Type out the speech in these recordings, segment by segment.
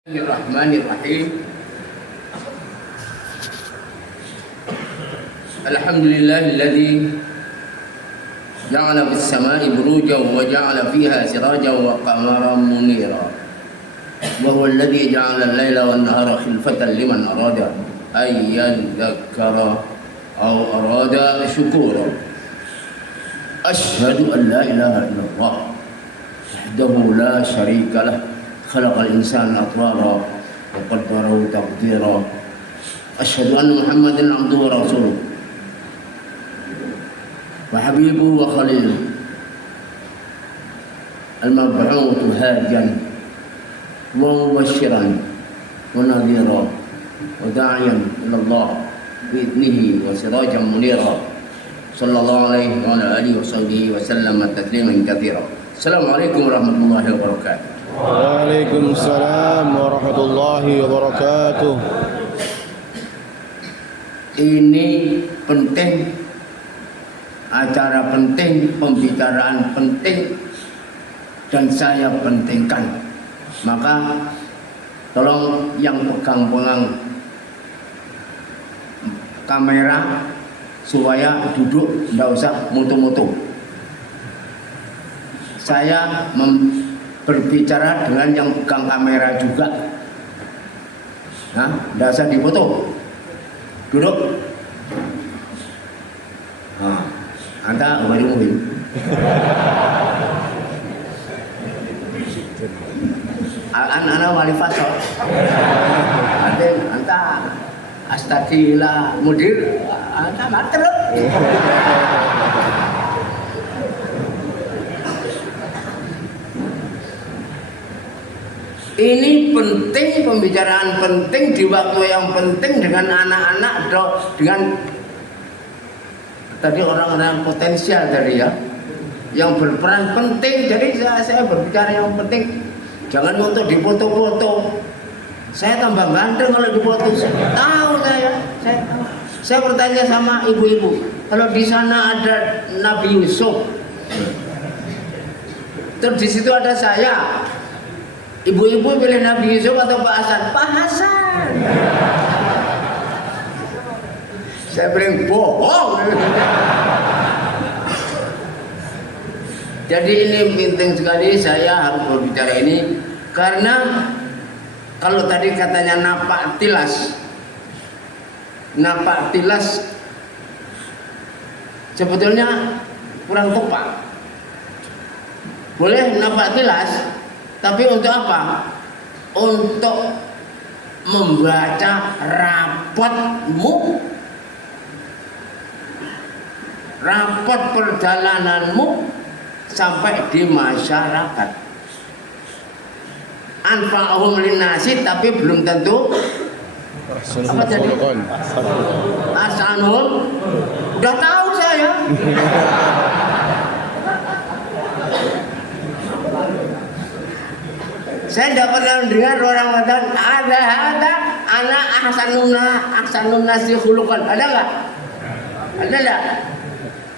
Bismillahirrahmanirrahim. Alhamdulillahilladzi ja'ala fis samai burujan wa ja'ala fiha sirajan wa qamaran munira. Wa huwa alladzi ja'ala al-laila wan nahara khilfatan liman arada ay yadhakkara aw arada syukura. Asyhadu an la ilaha illallah wahdahu la syarika lah. Khalaqal insana atwara wa qaddarahu taqdira. Asyhadu anna Muhammadan abduhu wa rasuluh wa habibuhu wa khaliluh al-mab'utsu hadiyan wa mubasysyiran wa nadhira wa da'iyan ila Allah bi idnihi wa sirajan munira. Sallallahu alaihi wa ala alihi wa sahbihi wa sallama tasliman katsira. Assalamualaikum warahmatullahi wabarakatuh. Waalaikumsalam warahmatullahi wabarakatuh. Ini penting, acara penting, pembicaraan penting, dan saya pentingkan. Maka tolong yang pegang-pegang kamera supaya duduk, tidak usah mutu-mutu. Saya berbicara dengan yang pegang kamera juga. Nah, tidak usah dipoto. Duduk. Nah, Anda ngomong. Anak wali fasol. Anta astagfirullah mudir. Anta mater. Ini penting, pembicaraan penting di waktu yang penting dengan anak-anak, dengan tadi orang-orang potensial tadi ya, yang berperan penting. Jadi saya berbicara yang penting, jangan untuk dipoto-foto. Saya tambah ganteng kalau dipoto. Tahu saya tahu. Saya bertanya sama ibu-ibu, kalau di sana ada Nabi Yusuf, terus di situ ada saya. Ibu-ibu pilih Nabi Yusuf atau Pak Hasan? Pak Hasan. Saya bilang bohong. Jadi ini penting sekali saya harus berbicara ini, karena kalau tadi katanya napak tilas sebetulnya kurang tepat. Boleh napak tilas, tapi untuk apa? Untuk membaca rapot perjalananmu sampai di masyarakat. Anfa'uhum linnasi, tapi belum tentu apa jadi? Asanul. Udah tahu saya. Saya tidak pernah dengar orang mengatakan ada anak ahsanun nasi khuluqan. Ada nggak? Ada nggak?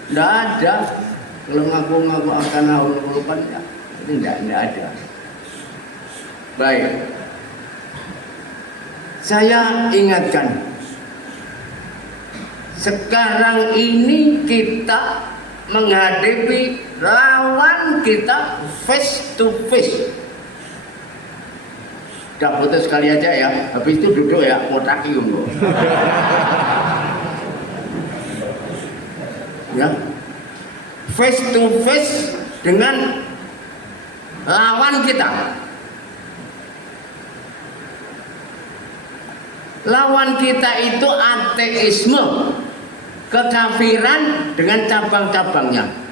Tidak ada. Kalau ngaku ahsanun khuluqan itu tidak ada. Baik. Saya ingatkan, sekarang ini kita menghadapi lawan kita face to face. Udah foto sekali aja ya, habis itu duduk ya, potaki loh. Ya, face to face dengan lawan kita. Lawan kita itu ateisme, kekafiran dengan cabang-cabangnya.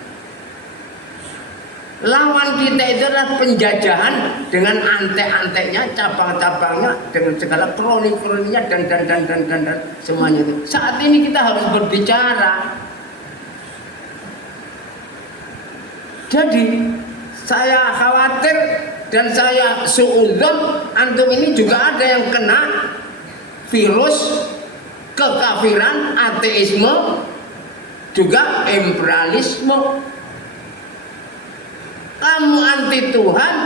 Lawan kita itu adalah penjajahan dengan antek-anteknya, cabang-cabangnya, dengan segala kroni-kroninya dan semuanya itu. Saat ini kita harus berbicara. Jadi saya khawatir dan saya suudzon antum ini juga ada yang kena virus kekafiran, ateisme, juga imperialisme. Kamu anti Tuhan,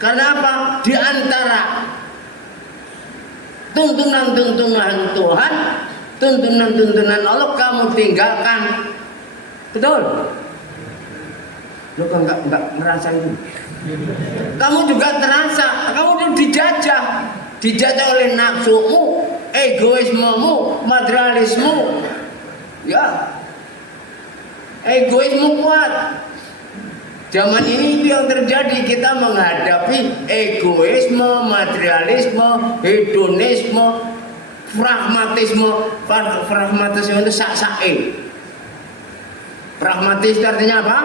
Karena apa? Di antara tuntunan-tuntunan Tuhan, tuntunan-tuntunan Allah kamu tinggalkan. Betul? Lo kan nggak merasa itu? Kamu juga terasa, kamu tuh dijajah oleh nafsumu, egoismemu, materialismu, ya, egoismu kuat. Zaman ini itu yang terjadi, kita menghadapi egoisme, materialisme, hedonisme, pragmatisme itu sak-sae. Pragmatis itu artinya apa?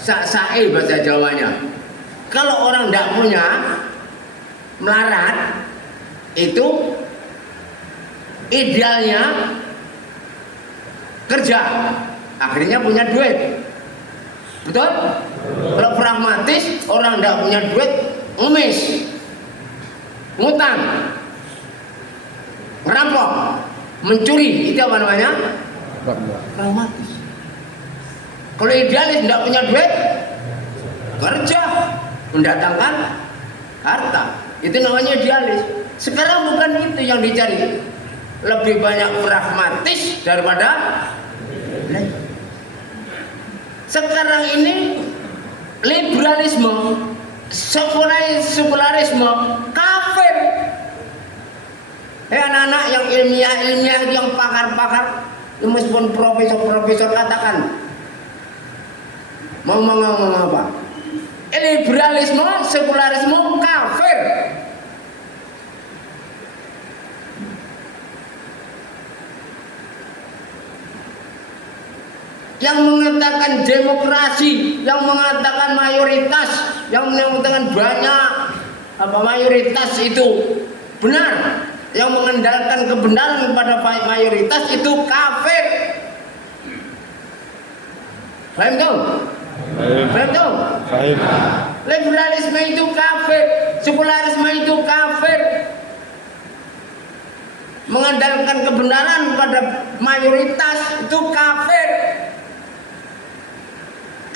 Sak-sae bahasa Jawanya. Kalau orang tidak punya melarat, itu idealnya kerja, akhirnya punya duit. Betul? Kalau pragmatis, orang tidak punya duit, ngemis, ngutang, ngerampok, mencuri, itu apa namanya? Pragmatis. Kalau idealis tidak punya duit, kerja, mendatangkan harta, itu namanya idealis. Sekarang bukan itu yang dicari, lebih banyak pragmatis daripada. Sekarang ini liberalisme, sekularisme, kafir. Anak-anak yang ilmiah, yang pakar, meskipun profesor katakan mau ngomong apa? Liberalisme, sekularisme, kafir. Yang mengatakan demokrasi, yang mengatakan mayoritas, yang mengatakan banyak mayoritas itu benar, yang mengandalkan kebenaran kepada mayoritas itu kafir. Paham dong? Paham dong? Liberalisme itu kafir, sekularisme itu kafir. Mengandalkan kebenaran pada mayoritas itu kafir.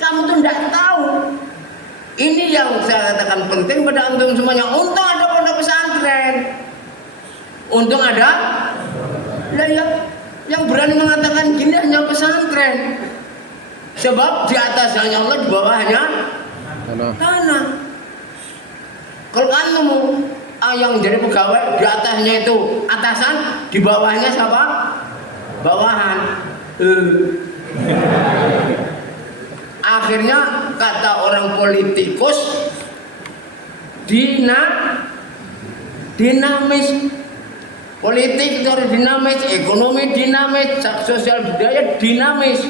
Kamu tuh tidak tahu. Ini yang saya katakan penting pada antum semuanya. Untung ada pondok pesantren. Untung ada. Lah ya, yang berani mengatakan gini hanya pesantren. Sebab di atas hanya Allah, di bawahnya tanah. Kalau antum yang jadi pegawai, di atasnya itu atasan, di bawahnya siapa? Bawahan. Akhirnya kata orang politikus dinamis. Politik itu harus dinamis, ekonomi dinamis, sosial budaya dinamis.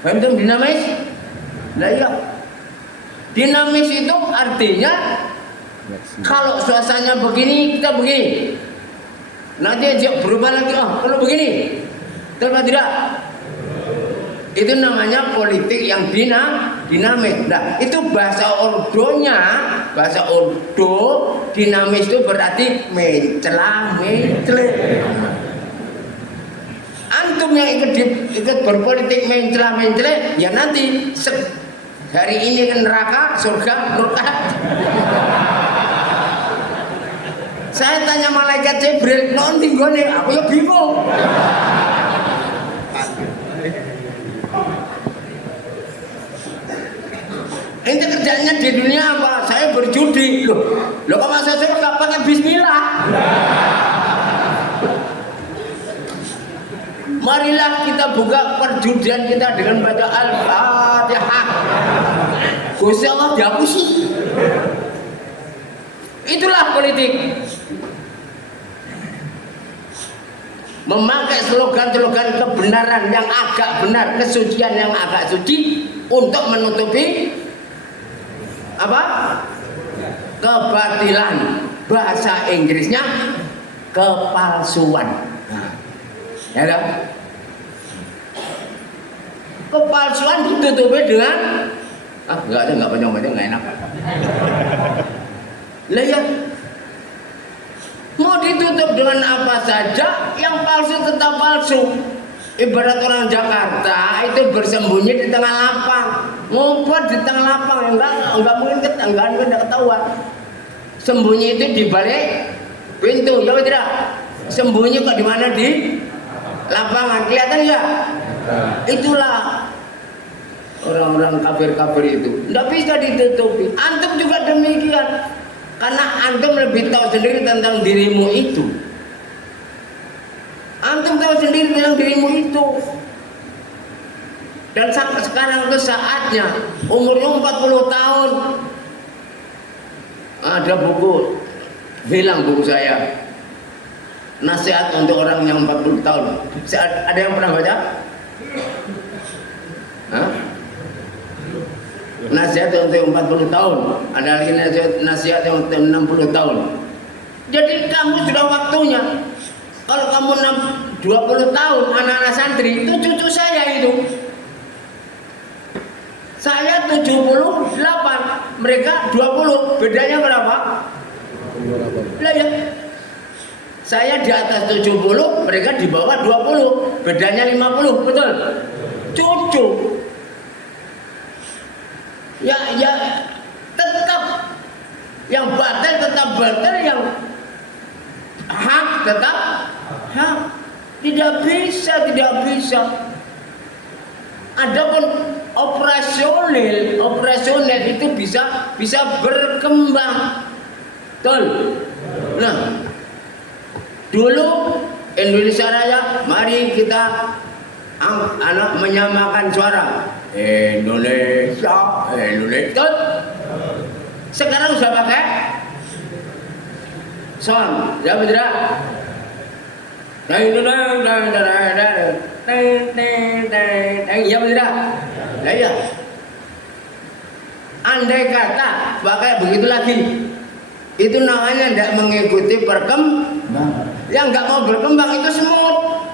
Paham dinamis? Lah iya. Dinamis itu artinya kalau suasananya begini, kita begini. Nanti aja berubah lagi, kalau begini. Terus tidak? Itu namanya politik yang dinamis. Nah, itu bahasa ordonya, bahasa ordo dinamis itu berarti mencela. Antum yang ikut berpolitik mencela, ya nanti hari ini ke neraka, surga, murka. Saya tanya malaikat Jibril, nanti gue nih, aku ya bingung. Ini kerjanya di dunia apa? Saya berjudi. Loh kok masuk surga pakai bismillah? Marilah kita buka perjudian kita dengan baca Al-Fatihah. Gusti Allah dihapusi. Itulah politik. Memakai slogan-slogan kebenaran yang agak benar, kesucian yang agak suci untuk menutupi apa? Kebatilan. Bahasa Inggrisnya kepalsuan. Ya kan? Kepalsuan ditutupi dengan enggak panjang-panjang, enggak enak. Lah ya, mau ditutup dengan apa saja, yang palsu tetap palsu. Ibarat orang Jakarta itu bersembunyi di tengah lapang. ngumpet di tengah lapang, enggak mungkin enggak ketahuan. Sembunyi itu di balik pintu, ya tidak? Sembunyi kok di mana? Di lapangan, kelihatan ya? Itulah orang-orang kafir-kafir itu. Tidak bisa ditutupi. Antum juga demikian. Karena antum lebih tahu sendiri tentang dirimu itu. Antum tahu sendiri tentang dirimu itu. Dan sampai sekarang itu saatnya, umurnya 40 tahun. Ada buku, hilang buku saya. Nasihat untuk orang yang 40 tahun. Ada yang pernah baca? Hah? Nasihat untuk 40 tahun. Ada lagi nasihat yang untuk 60 tahun. Jadi kamu sudah waktunya. Kalau kamu 20 tahun anak-anak santri, itu cucu saya itu. Saya 78, mereka 20. Bedanya berapa? Lah ya. Saya di atas 70, mereka di bawah 20. Bedanya 50, betul? Cucu. Ya tetap yang batal tetap batal, yang hak tetap hak. Tidak bisa. Adapun operasional itu bisa berkembang. Betul. Nah, dulu Indonesia Raya, mari kita menyamakan suara. Indonesia. Betul. Sekarang sudah pakai sound, ya betul. Ya betul. Nah, ya. Andai kata pakai begitu lagi, itu namanya tidak mengikuti perkembangan. Yang nggak mau berkembang itu semut.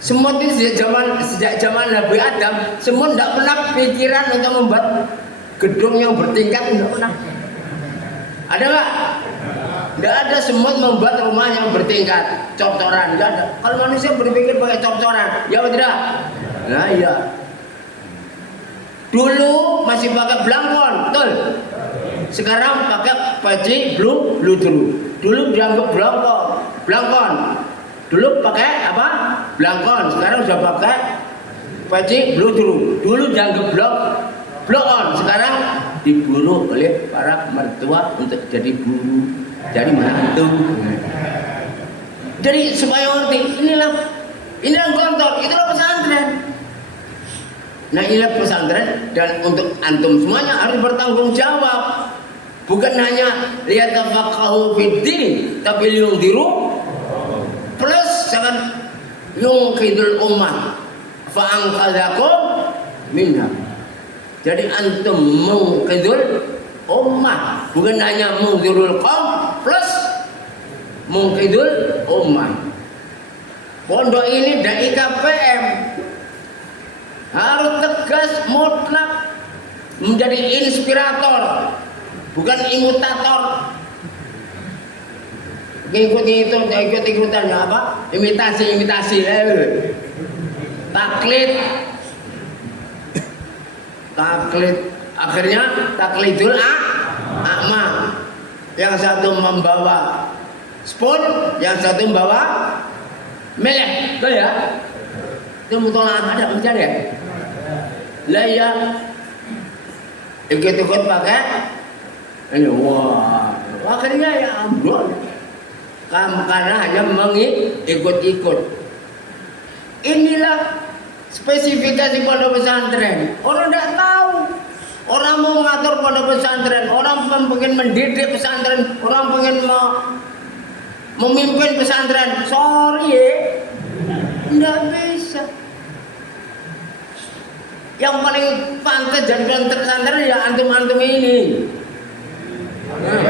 Semut itu sejak zaman Nabi Adam, semut tidak pernah pikiran untuk membuat gedung yang bertingkat, tidak pernah. Ada nggak? Tidak ada semut membuat rumah yang bertingkat, cor-coran, tidak ada. Kalau manusia berpikir pakai cor-coran, ya atau tidak? Nah iya. Dulu masih pakai belangkon, betul? Sekarang pakai peci blue dulu. Dulu dianggap belangkon. Dulu pakai apa? Belangkon. Sekarang sudah pakai peci blue dulu dianggap blow on. Sekarang diburu oleh para mertua untuk jadi buru, jadi menantu. Jadi supaya ngerti, inilah gontor, itulah pesantren. Nah inilah pesantren, dan untuk antum semuanya harus bertanggung jawab. Bukan hanya lihat tafaqahu fiddin, tapi liyundiru plus sangat yungkidul ummah fa'angkadakum minha. Jadi antum mungkidul ummah, bukan hanya mungkidul qaum plus mungkidul ummah. Pondok ini dari KPM harus tegas mutlak menjadi inspirator, bukan imitator. Ikut-ikutan apa? Imitasi. Taklid. Akhirnya taklidul a'ma. Yang satu membawa spoon, yang satu membawa melek. Betul ya? Itu mutolah ada macam ya? Lah ya. Ikut-ikut pakai ini, wah. Akhirnya ya ambrol. Karena hanya mengikut-ikut. Inilah spesifikasi pondok pesantren. Orang tidak tahu. Orang mau mengatur pondok pesantren, orang pengen mendidik pesantren, orang pengen memimpin pesantren. Sorry ya, tidak bisa. Yang paling pantas jadi pesantren ya antum-antum ini. Nah,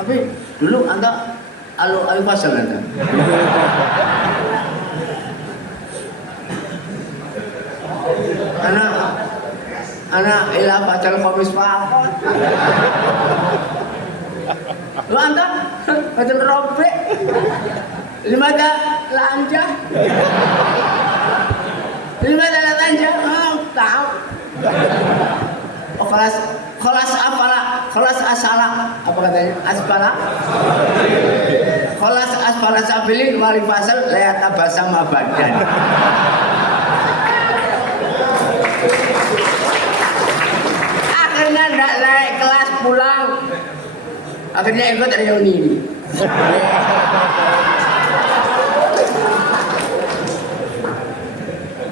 tapi dulu anda alu pasal anda. Anak ilah pasal komis pak. Lu anda pasal robek. Lima dah lanja. tahu. Oh, kelas asala apa katanya? Asfala. Kelas asfala sabilin wali fasal la tabasam abadan. Akhirnya ndak naik kelas pulang. Akhirnya ikut reuni ini.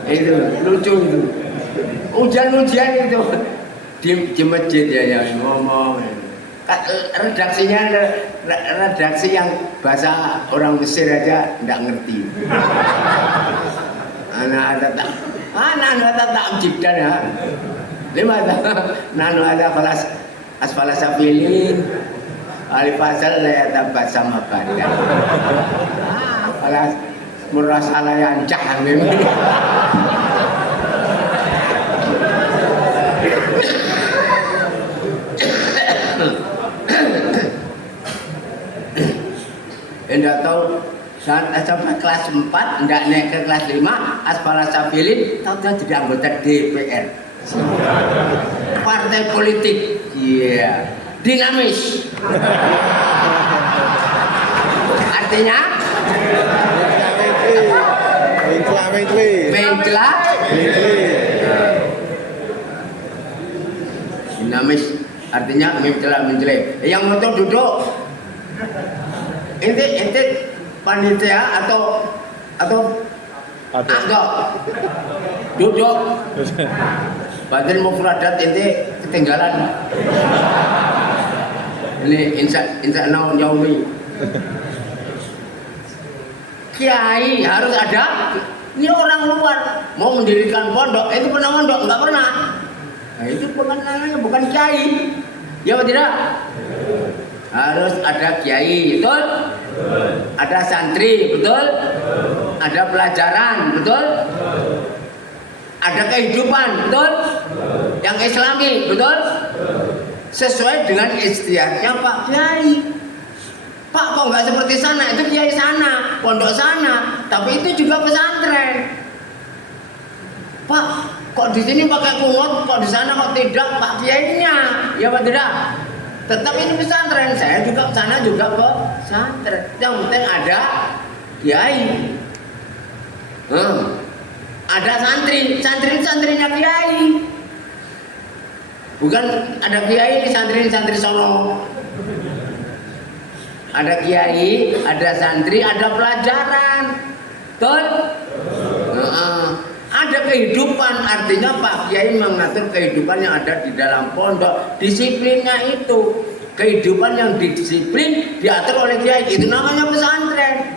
Itu lucu itu. Ujian itu di masjid ya ngomong. Redaksinya redaksi yang bahasa orang Mesir aja ndak ngerti. Anak ada tak jibdan ya. Lima nanu ada kelas asfala sabilin alif fasal la tabasam abadan. Kelas murasala yang jahannam. Enggak tahu sampai kelas 4 enggak naik ke kelas 5 asfala sabilin tahu jadi anggota DPR. Partai politik, iya, dinamis. Artinya mencela, dinamis. Artinya mencela. Yang mau duduk, ente panitia atau enggak duduk. Badan mufradat ente ketinggalan. Ini insya Allah yaumi. Kiai harus ada. Ini orang luar mau mendirikan pondok, itu pernah pondok enggak pernah. Nah, itu bukan kiai. Ya apa tidak? Harus ada kiai, betul? Ada santri, betul? Ada pelajaran, betul? Ada kehidupan, betul? Yang Islami, betul? Sesuai dengan istiadatnya Pak Kiai. Pak kok nggak seperti sana? Itu kiai sana, pondok sana, tapi itu juga pesantren. Pak, kok di sini pakai kunut, kok di sana kok tidak? Pak Kiainya, ya Pak tidak? Tetap ini pesantren, saya juga sana juga pesantren. Yang penting ada kiai. Ada santrinya kiai. Bukan ada kiai di santri sono. Ada kiai, ada santri, ada pelajaran. Betul? Ada kehidupan, artinya Pak Kiai mengatur kehidupan yang ada di dalam pondok. Disiplinnya itu, kehidupan yang disiplin diatur oleh Kiai, itu namanya pesantren.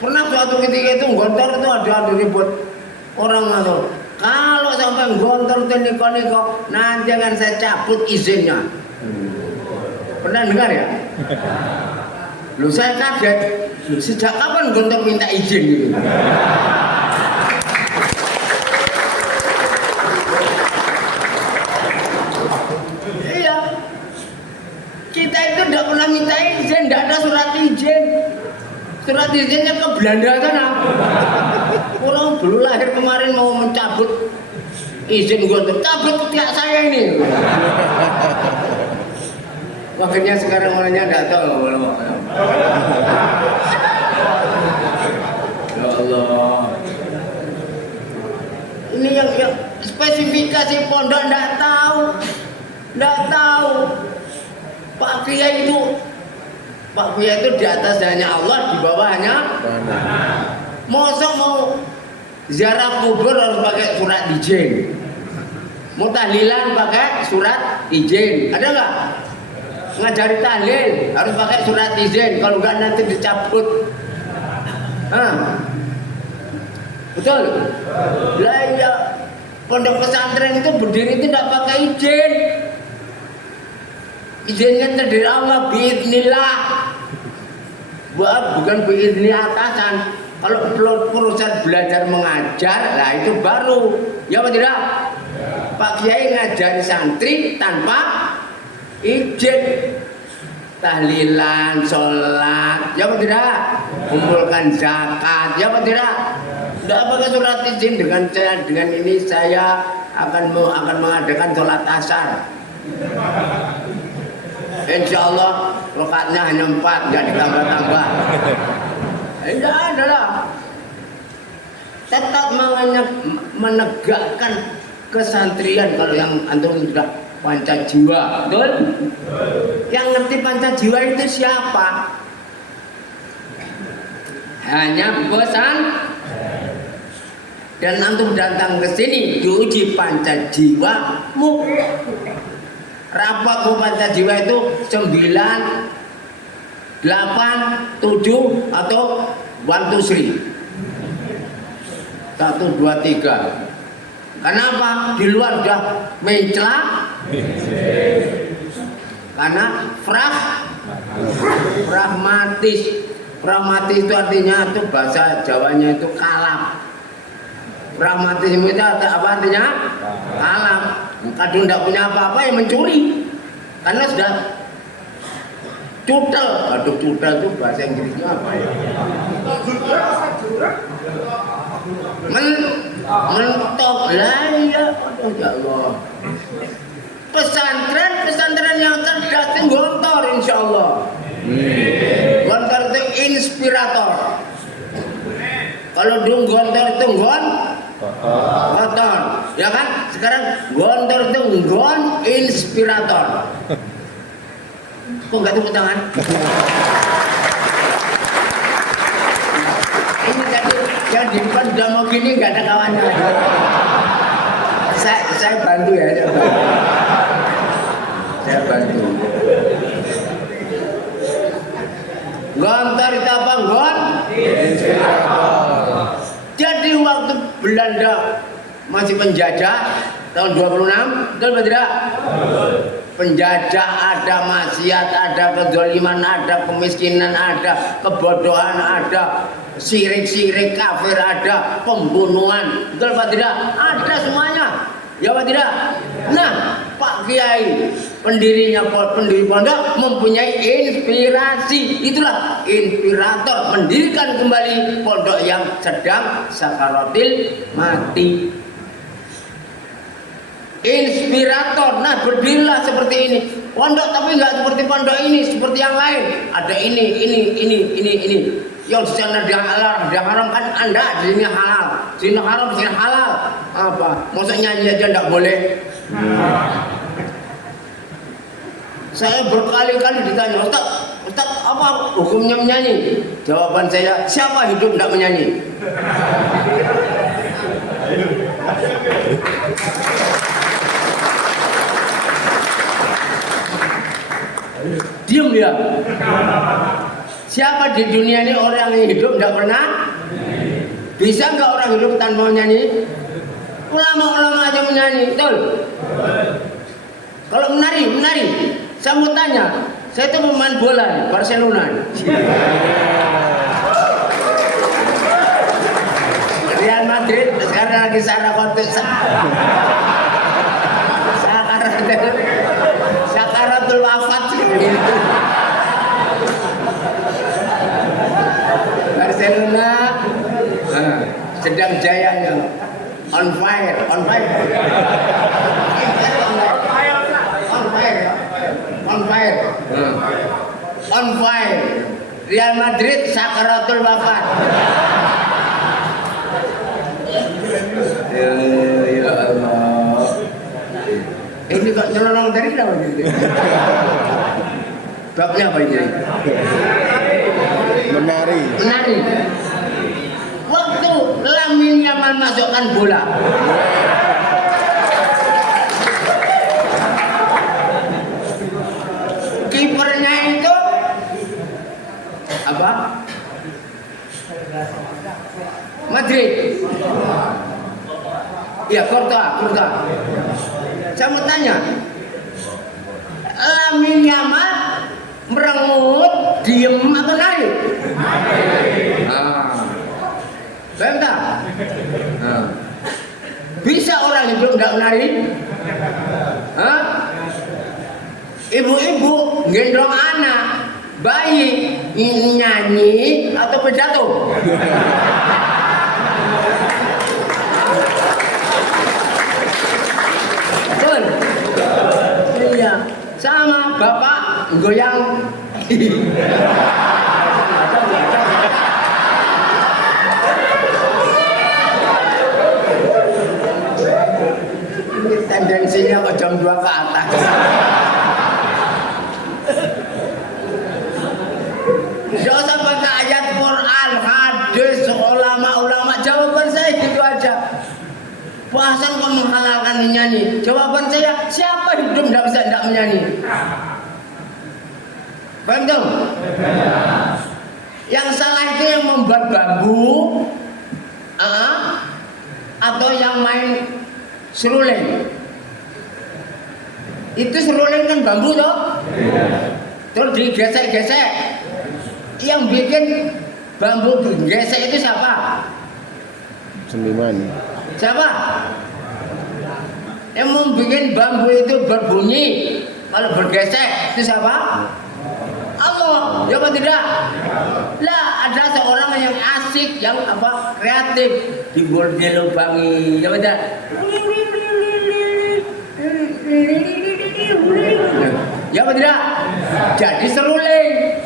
Pernah suatu ketika itu gontor itu ada ribut orang itu. Kalau sampai gontor itu niko, nanti akan saya cabut izinnya. Pernah dengar ya? Lu saya kaget. Sejak kapan gontor minta izin gitu? Iya. Kita itu tidak pernah minta izin, tidak ada surat izin. Surat izinnya ke Belanda sana. Orang dulu lahir kemarin mau mencabut izin gontor, cabut tiap saya ini. Makanya sekarang orangnya tidak tahu. Ya Allah. Ini yang spesifikasi pondok tidak tahu. Pak Kiai itu di atas hanya Allah, di bawahnya. Mosok mau ziarah kubur harus pakai surat izin. Mau tahlilan pakai surat izin. Ada nggak? Ngajari tahlil harus pakai surat izin. Kalau nggak nanti dicabut. Betul? Lah iya, pondok pesantren itu berdiri itu tidak pakai izin. Izinnya terdiri Allah biiznillah. Bukan biizni atasan. Kalau perusahaan belajar mengajar, lah itu baru. Ya apa tidak? Pak Kiai ngajari santri tanpa izin. Tahlilan, sholat, ya apa tidak? Kumpulkan zakat, ya apa tidak? Tidak pakai surat izin dengan ini saya akan mengadakan sholat asar. Insya Allah rakaatnya hanya 4, nggak ditambah-tambah. Tidak ada lah. Tetap menegakkan kesantrian kalau yang antum sudah Pancajiwa, betul? Yang ngerti Pancajiwa itu siapa? Hanya pesan. Dan antum datang ke sini diuji Pancajiwamu. Rapatmu Pancajiwa itu 9, 8, 7 atau 1, 2, 3. 1, 2, 3. Kenapa? Di luar sudah mencela. Karena pragmatis. Pragmatis itu artinya itu bahasa Jawanya itu kalap. Pragmatisme itu apa artinya? Kalap. Kadang tidak punya apa-apa yang mencuri. Karena sudah cudel. Aduh, cudel itu bahasa Inggrisnya apa ya? Mentok lah ya. Ya Allah. Pesantren yang cerdas itu gontor insya Allah. Gontor itu inspirator. Kalau dulu gontor itu gontor, ya kan? Sekarang gontor itu inspirator. Kok nggak tepuk tangan? Ini tadi yang di depan udah mau gini nggak ada kawannya. Saya bantu ya, saya bantu. Gontor itu apa? Jadi waktu Belanda masih penjajah tahun 26, betul tidak? Penjajah ada maksiat, ada kezaliman, ada kemiskinan, ada kebodohan, ada syirik kafir, ada pembunuhan, betul apa tidak? Ada semuanya, ya apa tidak? Nah, Pak Kiai pendiri pondok mempunyai inspirasi, itulah inspirator, mendirikan kembali pondok yang sedang sakaratil mati. Inspirator, nah berdirilah seperti ini pondok, tapi nggak seperti pondok ini, seperti yang lain. Ada ini. Yang di sana dia haram kan Anda, di sini halal, sini haram, sini halal. Apa? Maksudnya nyanyi aja nggak boleh. Saya berkali-kali ditanya, Ustaz, apa hukumnya menyanyi? Jawaban saya, siapa hidup tidak menyanyi? Diam dia. Siapa di dunia ini orang yang hidup tidak pernah? Bisa nggak orang hidup tanpa menyanyi? Ulama-ulama aja menyanyi, betul? Kalau menari. Saya mau tanya, saya itu pemain bola Barcelona. Real Madrid sekarang lagi secara konteks. Sakaratul wafat gitu. Barcelona sedang jayanya, on fire. Real Madrid sakaratul wafat. Ya Allah. Ini kok nyelonong dari mana gitu? Babnya apa ini? Menari. Waktu Lamine Yamal masukkan bola. Kipernya itu apa? Madrid. Ya, Korta. Saya mau tanya, Lamine Yamal merengut, diem atau nari? Bentar. Bisa orang hidup tidak menari? Ibu-ibu gendong anak, bayi nyanyi atau pidato? sama bapak goyang. Ini tendensinya ke jam 2 ke atas. Gak usah pakai ayat Quran, hadis, ulama-ulama. Jawaban saya gitu aja. Puasa kok menghalalkan menyanyi? Jawaban saya, siapa hidup tidak bisa tidak menyanyi? Paham dong? Yang salah itu yang membuat bambu, atau yang main seruling. Itu seruling kan bambu toh? Terus digesek-gesek. Yang bikin bambu gesek itu siapa? Seniman. Siapa? Yang membuat bambu itu berbunyi kalau bergesek itu siapa? Allah, ya apa tidak? Lah ada seorang yang asik, yang kreatif, dilubangi, ya betul? Ya apa tidak? Jadi seruling.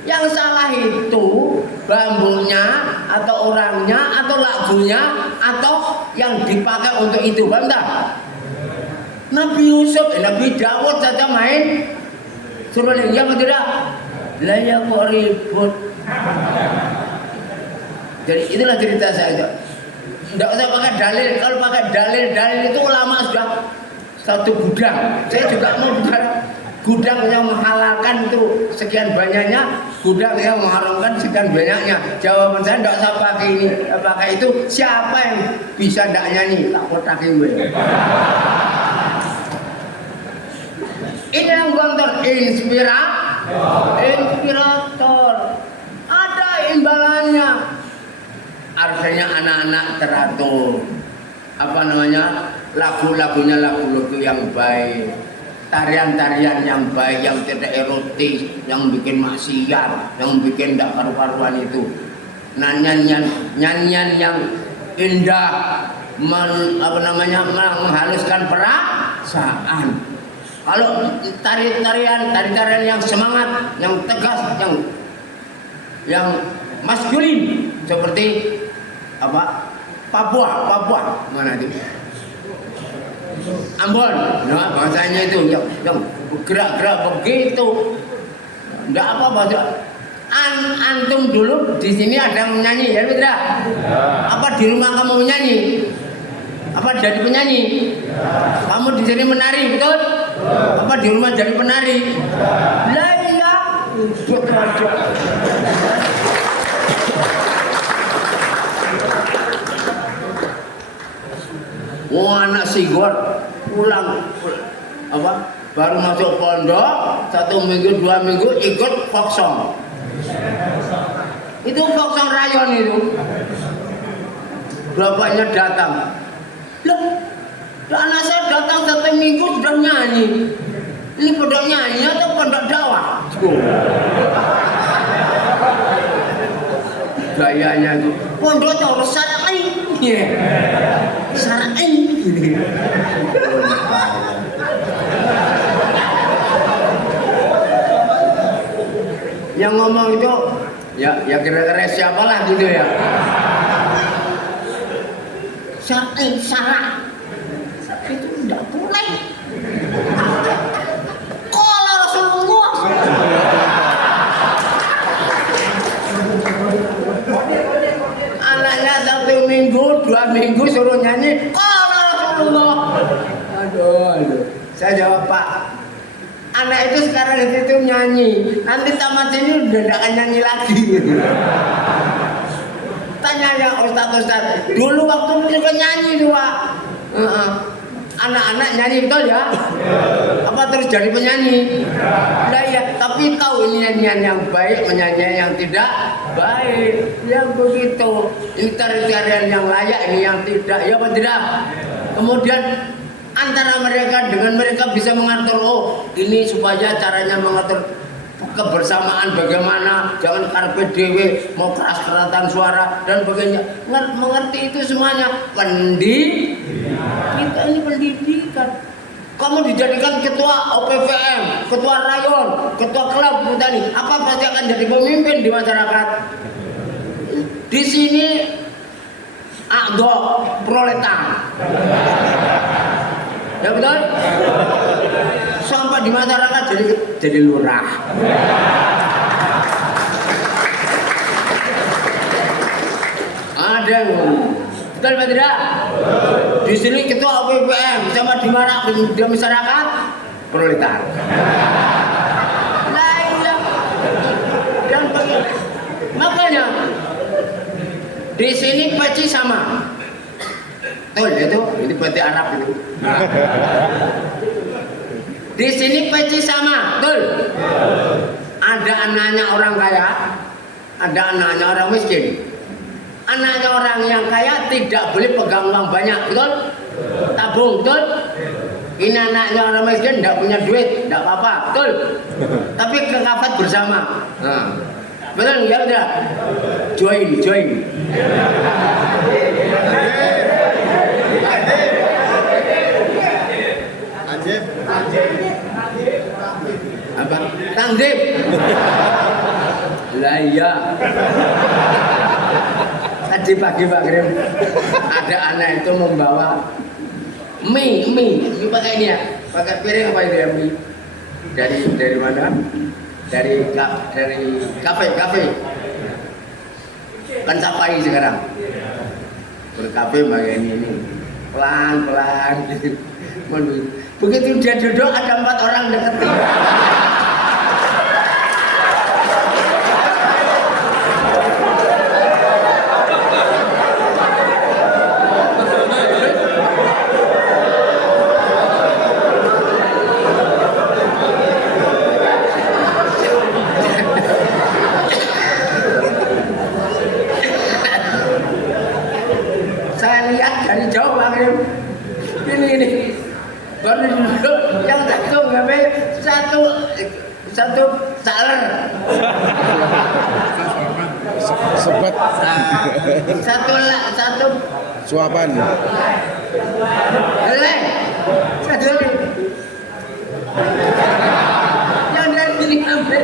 Yang salah itu bambunya atau orangnya atau lagunya atau yang dipakai untuk itu, paham tak? Nabi Yusuf, Nabi Dawud saja main seruling, ya apa tidak? Lah ya kok ribut. Jadi itulah cerita saya. Tidak usah pakai dalil. Kalau pakai dalil itu ulama sudah satu gudang. Saya juga mau gudang yang menghalalkan itu sekian banyaknya, gudang yang mengharamkan sekian banyaknya. Jawaban saya tidak usah pakai ini, pakai itu. Siapa yang bisa tidak nyanyi? Tak kotakin gue. Ini yang gontor inspirator. Ada imbalannya. Artinya anak-anak teratur. Apa namanya? Lagu-lagunya lagu-lagu yang baik. Tarian-tarian yang baik, yang tidak erotis, yang bikin maksiat, yang bikin tidak karu-karuan itu. Nyanyian yang indah, menghaluskan perasaan. Kalau tarian yang semangat, yang tegas, yang maskulin seperti Papua mana itu? Ambon, nah bahasanya itu yang gerak-gerak begitu. Enggak apa bahasa. Antum dulu di sini ada yang menyanyi, ya betul? Apa di rumah kamu menyanyi? Apa jadi penyanyi? Kamu di sini menari, betul? Apa di rumah jadi penari? Lah iya, betul aja. Anak sigor pulang baru masuk pondok 1 minggu 2 minggu ikut folk song. Itu folk song rayon itu. Bapaknya datang. Loh, anak saya datang 1 minggu sudah nyanyi. Ini pondok nyanyi atau pondok dakwah? Gayanya itu pondok tahu syar'i. Syar'i gini. Yang ngomong itu ya kira-kira siapalah gitu ya. Syar'i itu tidak boleh. Kalau Rasulullah anaknya 1 minggu 2 minggu suruh nyanyi kalau Rasulullah. Aduh. Saya jawab, Pak, anak itu sekarang itu nyanyi, nanti tamat ini udah tidak akan nyanyi lagi. Tanya ya Ustaz, dulu waktu juga nyanyi tuh, Pak. Anak-anak nyanyi betul ya? Apa terus jadi penyanyi? Nah ya, tapi tahu ini nyanyian yang baik, menyanyian yang tidak baik. Ya begitu. Ini tarian yang layak, ini yang tidak. Ya apa tidak? Kemudian antara mereka dengan mereka bisa mengatur, oh ini supaya caranya mengatur kebersamaan bagaimana, jangan karpe dewe, mau keras-keratan suara dan sebagainya. Mengerti itu semuanya. Kita ini pendidikan. Kamu dijadikan ketua OPPM, ketua rayon, ketua klub petani, apa pasti akan jadi pemimpin di masyarakat? Di sini agak proletar, ya betul? Sampai di masyarakat jadi lurah. Ada yang betul apa tidak? Di sini ketua OPPM sama di mana di masyarakat proletar. Lain dan makanya di sini peci sama. Betul itu, ini peci Arab itu. Di sini peci sama, betul. Ada anaknya orang kaya, ada anaknya orang miskin. Anaknya orang yang kaya tidak boleh pegang uang banyak, betul? Tabung, betul? Ini anaknya orang miskin tidak punya duit, tidak apa-apa, betul? Tapi kekafat bersama. Nah, betul ya udah? Join. Apa? Tangdip. Lah iya. Tadi pagi Pak Grim, ada anak itu membawa mie pakai ini ya, pakai piring apa itu ya mie? Dari mana? Dari kafe. Kan Sapai sekarang. Berkafe pakai ini pelan gitu. Begitu dia duduk ada 4 orang deketin. Saya lihat dari jauh akhirnya ini baru duduk yang satu ngambil satu saler Sebat satu suapan. satu yang dari sini ambil.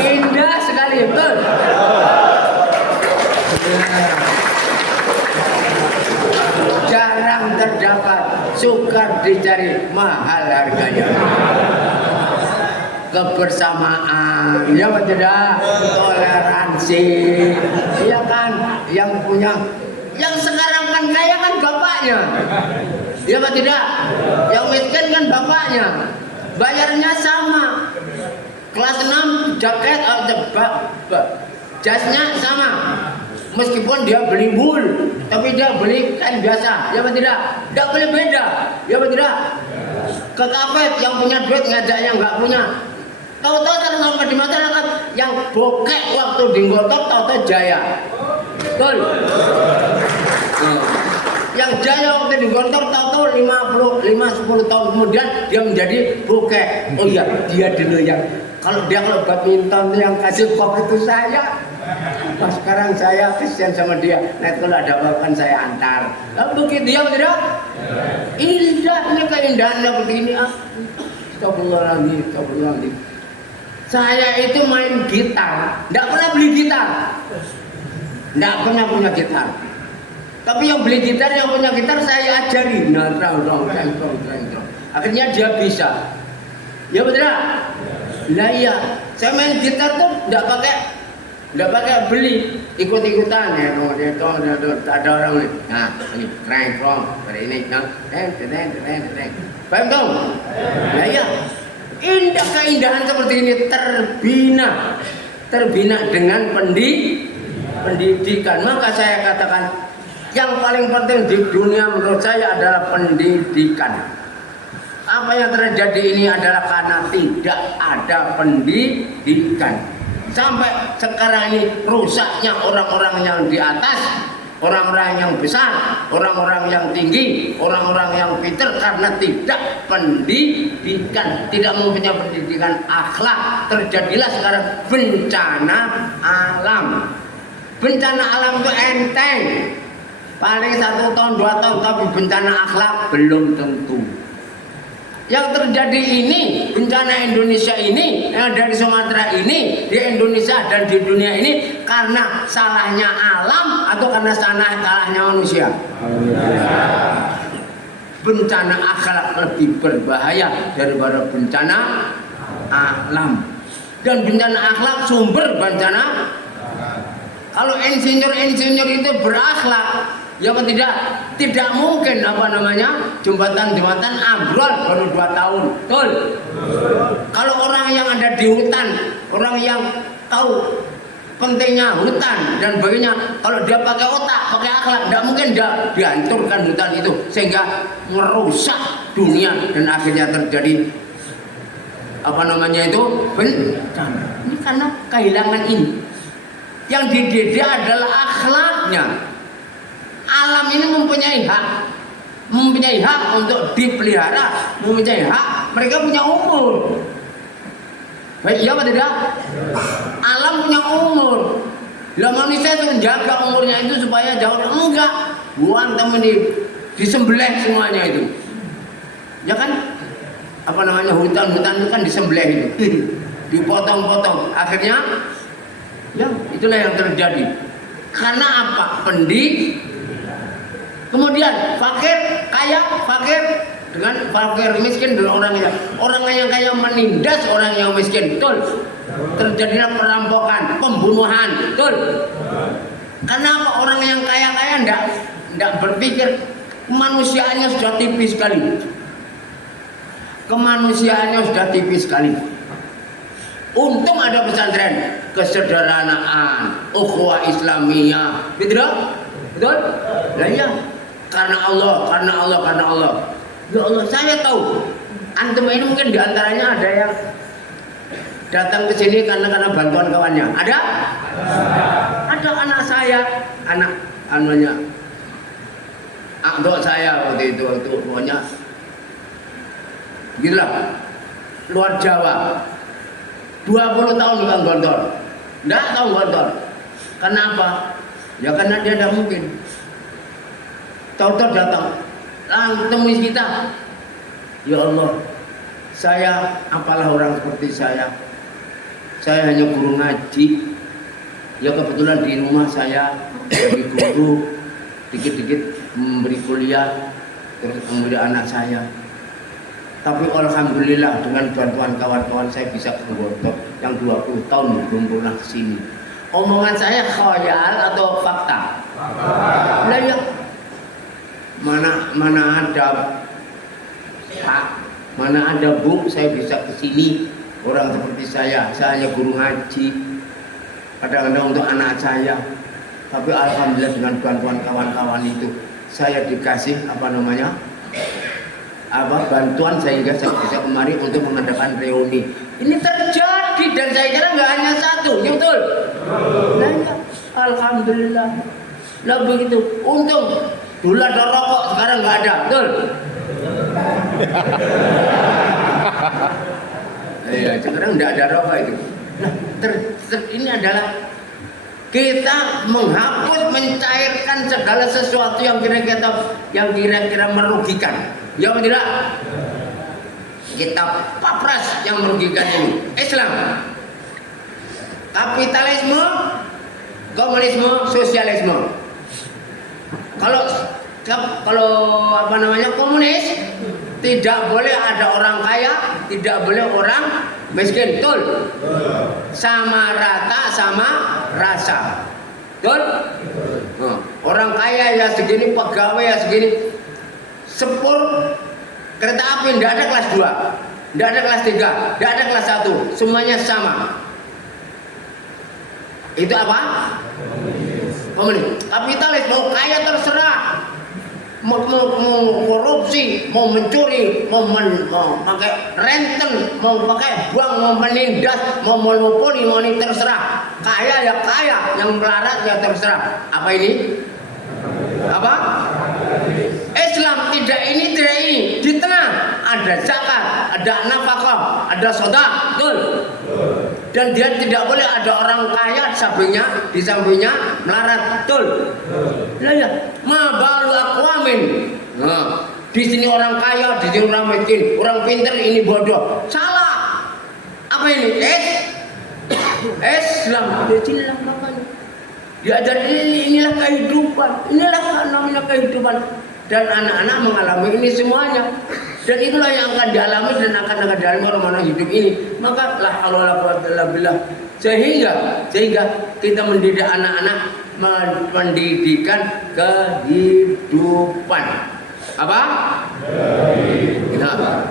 Indah sekali, betul. Jarang terdapat, sukar dicari, mahal harganya. Kebersamaan, ya tidak, toleransi, iya kan, yang sekarang kan kaya kan bapaknya, ya tidak, yang miskin kan bapaknya, bayarnya sama. Kelas 6 jaket jasnya sama. Meskipun dia beli wool, tapi dia beli kain biasa, ya tidak? Tidak boleh beda, ya tidak? Ke kafe yang punya duit ngajak yang nggak punya. Tahu-tahu sampai di masyarakat yang bokek waktu di Gotok, tahu-tahu jaya. Betul. Yang jaya waktu di Gontor tahu-tahu 5-10 tahun kemudian dia menjadi bokek. Oh iya, dia dulu yang kalau badminton yang kasih kop itu saya. Pas sekarang saya kesian sama dia. Nah kalau ada apa-apa saya antar. Lalu begitu dia tidak? Indahnya keindahannya begini. Astagfirullahaladzim. Saya itu main gitar, tidak pernah beli gitar, tidak pernah punya gitar. Tapi yang beli gitar, yang punya gitar saya ajari. Nah, akhirnya dia bisa. Ya betul? Nah iya, saya main gitar tuh tidak pakai beli, ikut-ikutan ya. Ada orang nih. Nah, ini keren, hari ini, paham dong? Nah iya, keindahan seperti ini terbina dengan pendidikan. Maka saya katakan yang paling penting di dunia menurut saya adalah pendidikan. Apa yang terjadi ini adalah karena tidak ada pendidikan. Sampai sekarang ini rusaknya orang-orang yang di atas, orang-orang yang besar, orang-orang yang tinggi, orang-orang yang pintar karena tidak pendidikan, tidak mempunyai pendidikan akhlak. Terjadilah sekarang bencana alam. Bencana alam itu enteng, paling 1 tahun 2 tahun, tapi bencana akhlak belum tentu. Yang terjadi ini, bencana Indonesia ini, yang dari Sumatera ini, di Indonesia dan di dunia ini, karena salahnya alam atau karena salahnya manusia? Bencana akhlak lebih berbahaya daripada bencana alam. Dan bencana akhlak sumber bencana. Kalau insinyur itu berakhlak, ya apa tidak mungkin jembatan ambrol baru 2 tahun. Betul. Kalau orang yang ada di hutan, orang yang tahu pentingnya hutan dan sebagainya, kalau dia pakai otak, pakai akhlak, tidak mungkin dia dihancurkan hutan itu sehingga merusak dunia dan akhirnya terjadi bencana. Ini karena kehilangan ini. Yang dididik adalah akhlaknya. Alam ini mempunyai hak untuk dipelihara, mempunyai hak, mereka punya umur. Baik, iya apa tidak? Alam punya umur. Lah manusia itu menjaga umurnya itu supaya jauh, enggak. Buang temen disembelih semuanya itu. Ya kan? Hutan itu kan disembelih itu. Dipotong-potong. Akhirnya ya itulah yang terjadi. Karena apa? Kemudian fakir, kaya, fakir dengan fakir miskin dengan orang yang kaya menindas orang yang miskin, betul. Terjadilah perampokan, pembunuhan, betul. Karena apa? Orang yang kaya enggak berpikir kemanusiaannya sudah tipis sekali. Untung ada pesantren, kesederhanaan, ukhuwah Islamiyah, betul? Lah iya, karena Allah. Ya Allah, saya tahu. Antum ini mungkin diantaranya ada yang datang ke sini karena bantuan kawannya. Ada? Ada anak saya, Akdok saya waktu itu pokoknya gitulah, luar Jawa. 20 tahun bukan gondor. Enggak tahu gondor. Kenapa? Ya karena dia tidak mungkin. Tahu-tahu datang, langsung kita. Ya Allah, saya apalah orang seperti saya. Saya hanya guru ngaji. Ya kebetulan di rumah saya jadi guru, dikit-dikit memberi kuliah, terus memberi anak saya. Tapi alhamdulillah dengan bantuan kawan-kawan saya bisa ke Gondok yang 20 tahun belum pernah kesini. Omongan saya khayal atau fakta? Lah ya, mana ada Pak, mana ada Bu, saya bisa kesini. Orang seperti saya hanya guru ngaji. Kadang-kadang untuk anak saya. Tapi alhamdulillah dengan bantuan kawan-kawan itu saya dikasih bantuan sehingga saya bisa kemari untuk mengadakan reuni. Ini terjadi dan saya kira nggak hanya satu, ya betul? Nah, ya, alhamdulillah. Lah begitu. Untung dulu ada rokok, sekarang nggak ada, betul? Iya, sekarang nggak ada rokok itu. Nah, ini adalah kita menghapus, mencairkan segala sesuatu yang kira-kira merugikan. Ya tidak? Kita papras yang merugikan ini. Islam, kapitalisme, komunisme, sosialisme. Kalau komunis, tidak boleh ada orang kaya, tidak boleh orang miskin, betul? Sama rata, sama rasa, betul? Orang kaya ya segini, pegawai ya segini. Sepur kereta api tidak ada kelas 2, tidak ada kelas 3, tidak ada kelas 1, semuanya sama. Itu apa? Komunis. Kapitalis, mau kaya terserah, mau korupsi, mau mencuri, mau pakai renten, mau pakai buang, mau menindas, mau monopoli, mau ini terserah. Kaya ya kaya, yang melarat ya terserah. Apa ini? Apa? Islam tidak ini. Di tengah ada zakat, ada nafkah, ada sedekah, betul? Dan dia tidak boleh ada orang kaya di sampingnya melarat. Betul? Lah ya, ma balu aqwamin. Nah, di sini orang kaya, di sini orang miskin, orang pintar, ini bodoh. Salah. Apa ini? Islam. Dia makanya. Diajar inilah kehidupan, inilah namanya kehidupan, dan anak-anak mengalami ini semuanya, dan itulah yang akan dialami dan akan dialami orang-orang hidup ini. Maka la haula wala quwwata illa billah, sehingga kita mendidik anak-anak, pendidikan kehidupan. Apa? Nah,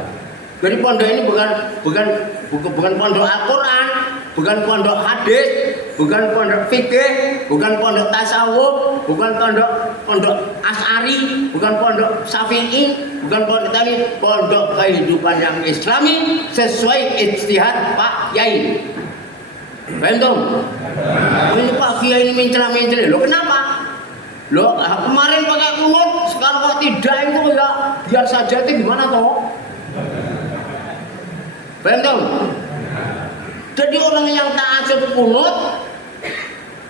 jadi pondok ini bukan pondok Al-Quran, bukan pondok hadis, bukan pondok fikih, bukan pondok tasawuf, bukan pondok Asy'ari, bukan pondok Syafi'i, bukan pondok tadi, pondok kehidupan yang Islami sesuai ijtihad Pak Yai. Paham dong? Ini Pak Kiai ini mencela-mencela. Lo kenapa? Lo kemarin pakai kunut, sekarang kok tidak, itu ya biar saja, itu gimana toh? Paham dong? Jadi orang yang taat kunut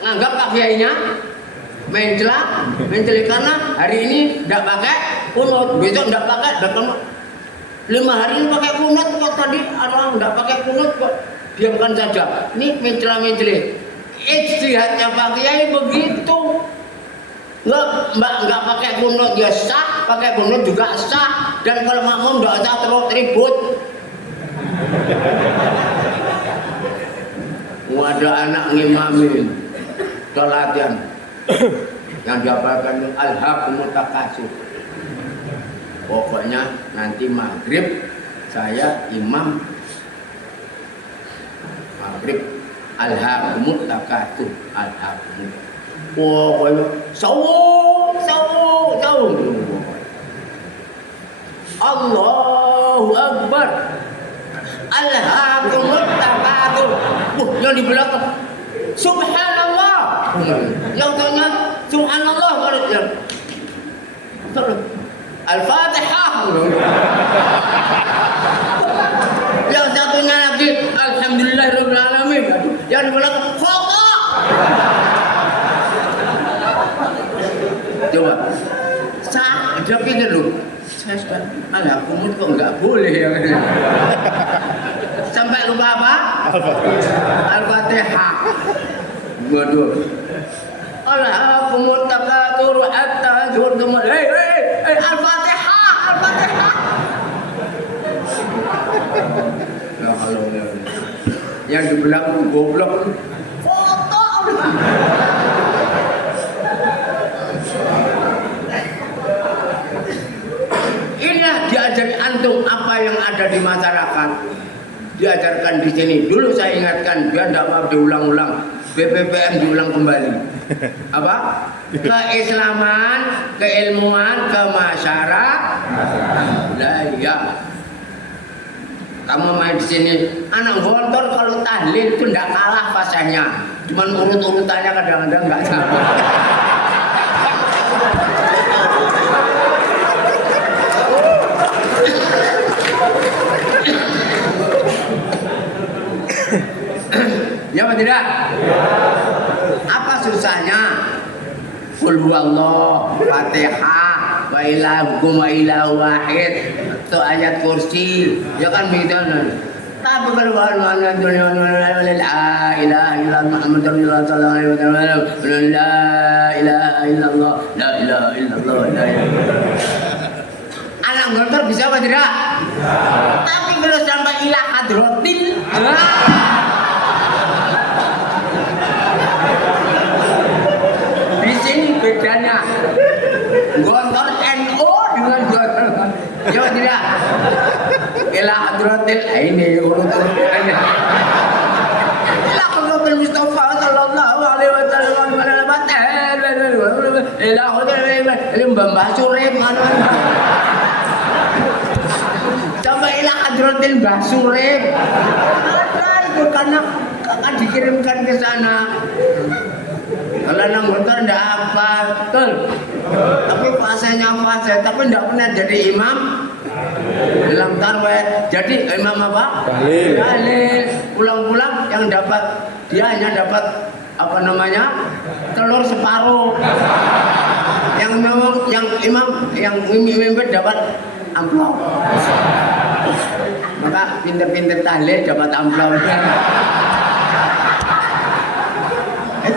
nganggap Pak Kiainya mencela karena hari ini tidak pakai kunut, besok tidak pakai, 5 hari ini pakai kunut, kok tadi orang tidak pakai kunut kok diamkan saja. Ini mencela. Ijtihadnya Pak Kiai begitu. Nggak pakai kunut ya sah, pakai kunut juga sah, dan kalau makmum tidak usah terus ribut. Ada anak ngimamin teladan yang diapakan al-hakumut takasur. Pokoknya nanti maghrib saya imam maghrib al-hakumut takasur, al-hakumut. Pokoknya sawu. Allahu Akbar. Alhaakumut takatsur. Yang di belakang subhanallah. Yang tanya subhanallah kalau yang Al-Fatihah. Yang satunya lagi alhamdulillahirabbil alamin. Yang di belakang khata. Coba. Dia pikir dulu. Saya sudah al-hakumut kok enggak boleh ya. Sampai lupa apa? Al-Fatihah. Waduh. Al-hakumut takatsur hatta zurtum. Al-Fatihah. Ya Allah. Yang di belakang goblok. Foto. Diajari antum apa yang ada di masyarakat, diajarkan di sini. Dulu saya ingatkan, dia tidak mau diulang-ulang. BPPM diulang kembali. Apa? Keislaman, keilmuan, kemasyarakat. Ya. Kamu main di sini, anak gontor kalau tahlil itu tidak kalah fasihnya. Cuman urut-urutannya kadang-kadang nggak sama. Ya apa tidak? Apa susahnya? Qul huwallah, Fatihah, wa ilahukum wa ilahu wahid. Itu ayat kursi. Ya kan begitu. Tapi kalau la ilaha illallah Muhammadur Rasulullah sallallahu alaihi wasallam, la ilaha illallah, la ilaha illallah, la ilaha. Anak gontor bisa apa tidak? Tapi kalau sampai ilah hadrotil, di sini bedanya gontor NU dengan gontor, ya tidak? Ilah hadrotil, ini urut-urutannya. Ilah hadrotil Mustafa sallallahu alaihi wasallam, ilah hadrotil Mbah Surip mana? Sampai ilah hadratil Mbah Surip. Ada itu karena akan dikirimkan ke sana. Kalau nang motor ndak apa, betul. Tapi fasenya fase, tapi ndak pernah jadi imam dalam tarwih. Jadi imam apa? Tahlil. pulang-pulang yang dapat dia hanya dapat apa namanya telur separuh. Yang imam yang mimpin dapat amplop. Maka pinter-pinter tahlil dapat amplop.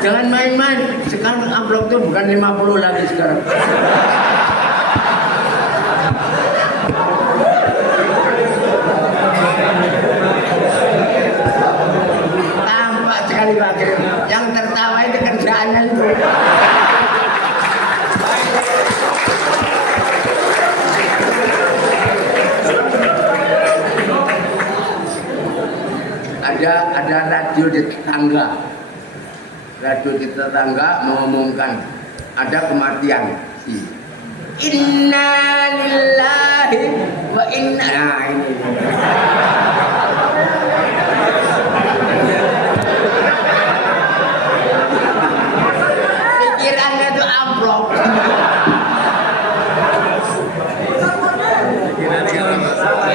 Jangan main-main. Sekarang amplop itu bukan 50 lagi sekarang. Tampak sekali Pak Kirim. Yang tertawa itu kerjaannya itu. Ada radio di tetangga mengumumkan ada kematian. Inna lillahi wa inna ini. Pikirannya itu amplop.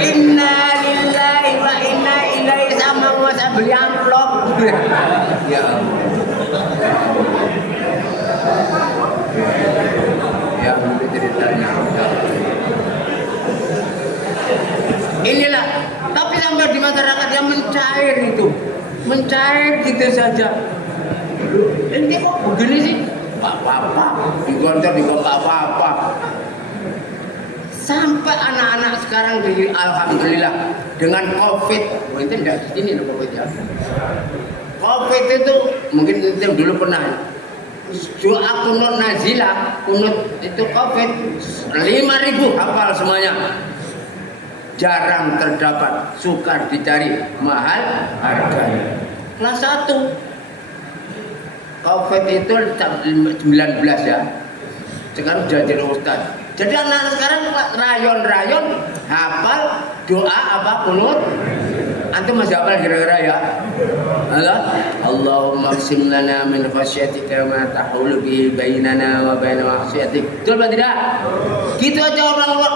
Inna lillahi wa inna ilaihi sama masa beli amplop. Ya ya ceritanya. Inilah, tapi sampai di masyarakat yang mencair itu, mencair gitu saja. Ini kok begini sih? Pak apa-apa, digontor juga apa-apa. Sampai anak-anak sekarang di alhamdulillah dengan COVID, itu tidak ini loh COVID ya. COVID itu mungkin itu dulu pernah doa kunut nazilah, kunut itu COVID 5.000 hafal semuanya. Jarang terdapat, sukar dicari, mahal harganya. Kelas 1 COVID itu 19 ya. Sekarang sudah jadi ustaz. Jadi anak-anak sekarang rayon-rayon hafal doa apa kunut. Antum masih hafal kira-kira ya? Allahumma qsim lana min khasyatika ma tahulu bihi bainana wa baina ma'siyatik. Betul apa tidak? Gitu aja orang luar.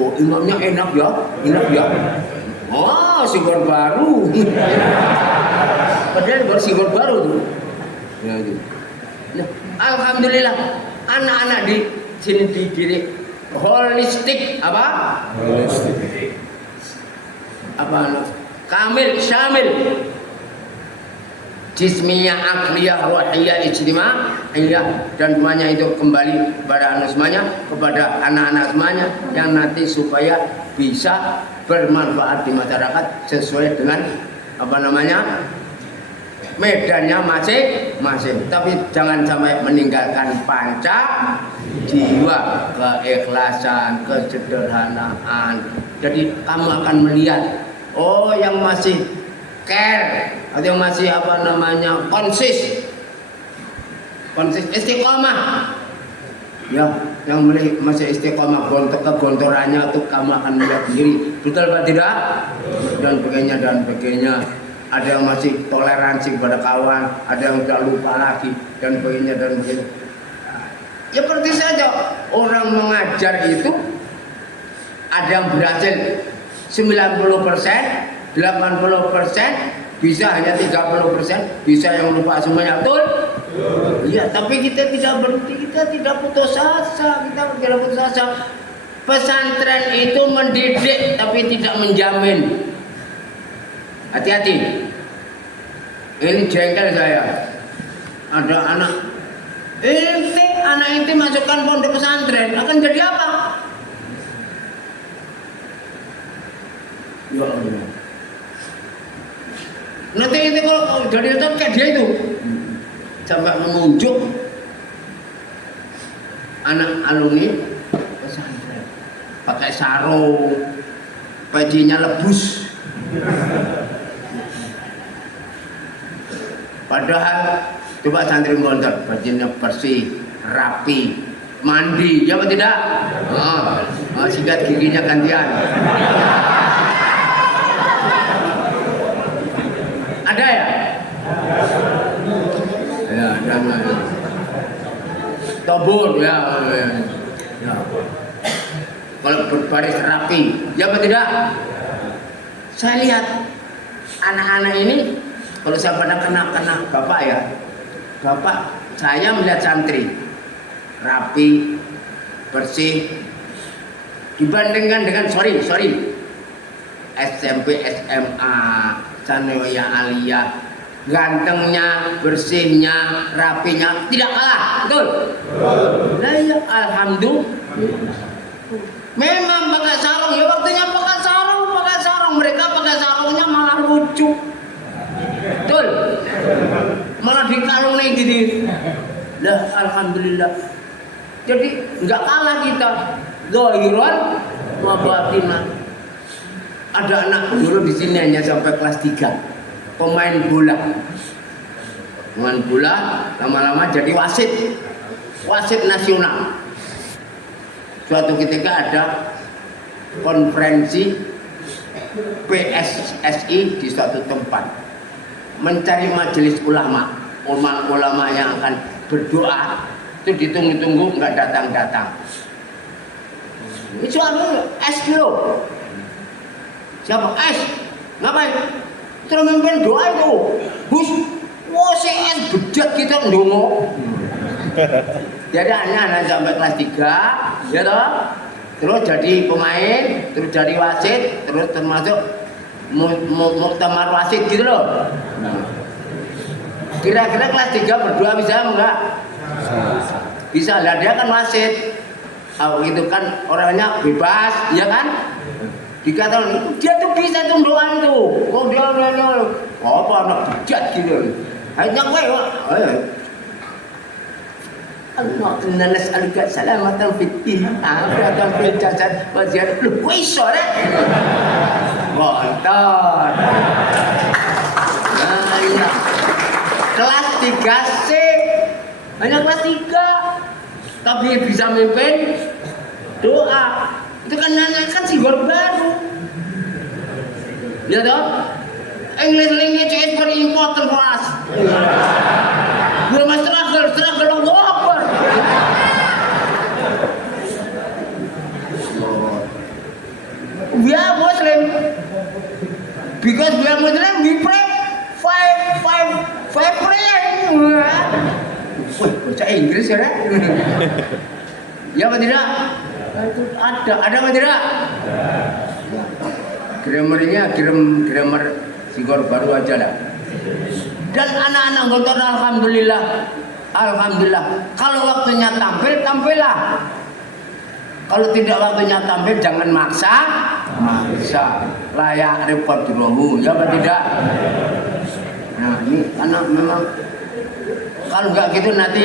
Oh, imamnya enak ya. Oh, sigor baru. Padahal baru sigor baru tuh. Ya gitu. Nah, alhamdulillah anak-anak di sini dididik holistik apa? Holistik. Apa? Kamil, syamil. Jismiyah, akliyah, ruhiyah, ijtimaiyah, dan semuanya itu kembali kepada kepada anak-anak semuanya yang nanti supaya bisa bermanfaat di masyarakat sesuai dengan apa namanya medannya masing-masing. Tapi jangan sampai meninggalkan panca jiwa, keikhlasan, kesederhanaan. Jadi kamu akan melihat, oh yang masih care atau yang masih apa namanya konsis istiqomah, ya yang masih istiqomah kegontorannya itu kamu akan melihat sendiri, betul apa tidak? Dan sebagainya. Ada yang masih toleransi kepada kawan, ada yang sudah lupa lagi dan sebagainya. Ya seperti saja orang mengajar itu ada yang berhasil 90%, 80%, bisa hanya 30%, bisa yang lupa semuanya, betul? Iya, tapi kita tidak berhenti, kita tidak putus asa, Pesantren itu mendidik tapi tidak menjamin. Hati-hati. Ini jengkel saya. Ada anak inti masukkan pondok pesantren akan jadi apa? Ya Allah. Nanti itu kalau jadi ustaz kayak dia itu sampai menunjuk anak alumni pesantren pakai sarung, bajunya lebus. Padahal coba santri ngontor, bajunya bersih, rapi, mandi, ya apa tidak? Sikat giginya gantian. Ada ya? Ya, dan tobur ya. Kalau berbaris rapi, ya apa tidak? Saya lihat anak-anak ini kalau saya pada kena bapak ya, bapak saya melihat santri rapi, bersih, dibandingkan dengan sorry SMP, SMA, Sanawiyah Aliyah, gantengnya, bersihnya, rapinya tidak kalah, betul? Nah, ya, alhamdulillah. Memang pakai sarung ya waktunya pakai sarung, mereka pakai sarungnya malah lucu, betul? Malah dikalungin gitu. Lah, alhamdulillah. Jadi nggak kalah kita, zahiran wa batinan. Ada anak dulu di sini hanya sampai kelas 3, pemain bola, lama-lama jadi wasit nasional. Suatu ketika ada konferensi PSSI di suatu tempat, mencari majelis ulama yang akan berdoa, itu ditunggu-tunggu nggak datang. Itu anu es loh. Siapa? Es. Ngapain? Terus mimpin doa itu. Hus, wah si es bejat kita ndongo. Jadi anak sampai kelas 3, ya toh. Terus jadi pemain, terus jadi wasit, terus termasuk muktamar wasit gitu loh. Kira-kira kelas 3 berdoa bisa enggak? Bisa lah, dia kan wasit. Itu kan orangnya bebas, ya kan? Dikatakan dia tuh bisa tuh doa itu. Oh dia apa anak bejat gitu. Hanya gue, Allah nanas alika salamatan fitin, afiatan fil jasad wa ziyad. Lu kok iso rek? Bontot. Nah, iya. Kelas 3C. Hanya kelas 3. Tapi bisa mimpin doa. Itu kan nanya kan simbol baru. Ya toh? English language is very important for us. We must struggle on the upward. We are Muslim. Because we are Muslim, we pray five prayer. Wih, baca Inggris ya, Rek? Ya apa tidak? Ada apa tidak? Grammarnya grammar Sigor baru aja lah. Dan anak-anak Gontor alhamdulillah. Kalau waktunya tampillah. Kalau tidak waktunya tampil jangan maksa. Layak repot dulu, ya apa tidak? Nah ini karena memang kalau nggak gitu nanti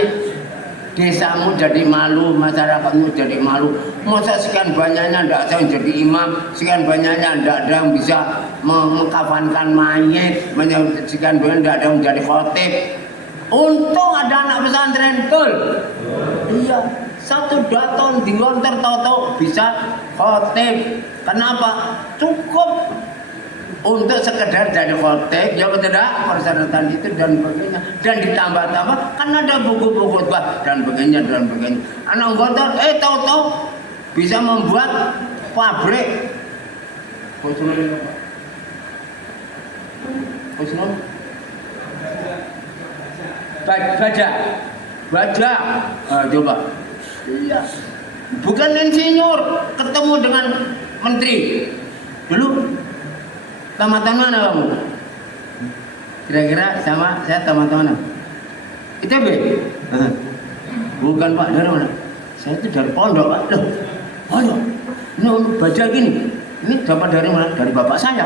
desamu jadi malu, masyarakatmu jadi malu. Masa sekian banyaknya tidak ada yang jadi imam, sekian banyaknya tidak ada yang bisa mengkafankan mayit, sekian banyak tidak ada yang menjadi khotib. Untung ada anak pesantren, betul? Iya, satu daton di Gontor tahu-tahu bisa khotib. Kenapa? Cukup untuk sekedar jadi khotib, ya tidak persyaratan itu dan sebagainya, dan ditambah-tambah kan ada buku-buku khotbah dan sebagainya. Anak Gontor, tahu-tahu bisa membuat pabrik. Baja. Coba. Iya. Bukan insinyur ketemu dengan menteri. Dulu tamatan mana kamu? Kira-kira sama saya tamatan mana? ITB? Bukan Pak, dari mana? Saya itu dari pondok Pak. Loh, pondok? Ini baja gini. Ini dapat dari mana? Dari bapak saya.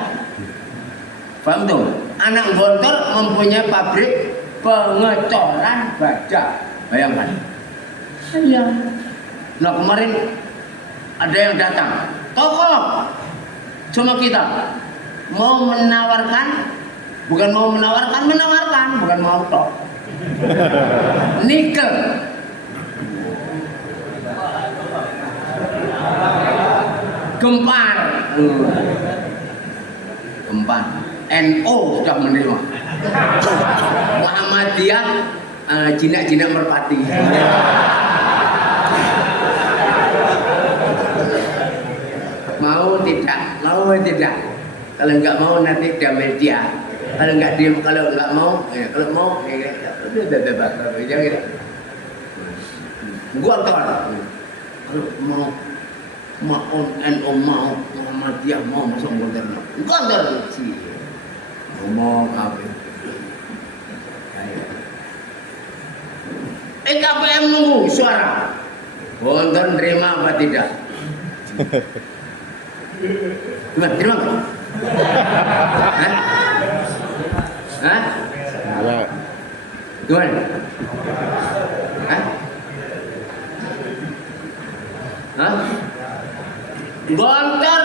Paham tuh? Anak Gontor mempunyai pabrik pengecoran baja. Bayangkan. Iya. Nah kemarin ada yang datang. Tokoh. Cuma kita mau menawarkan, bukan mau tok. Nikel. Gempar. NO sudah menerima. Muhammadiyah jinak-jinak merpati. Mau tidak? Kalau enggak mau nanti damai dia. Kalau nggak diem, kalau nggak mau, kalau mau, udah gitu. Gontor. Kalau mau NU mau Muhammadiyah mau masuk gontor sih. Ngomong apa? KPM nunggu suara. Gontor terima apa tidak? Gimana? Terima nggak? Hah? Ya. Gimana? Hah? Hah? Gontor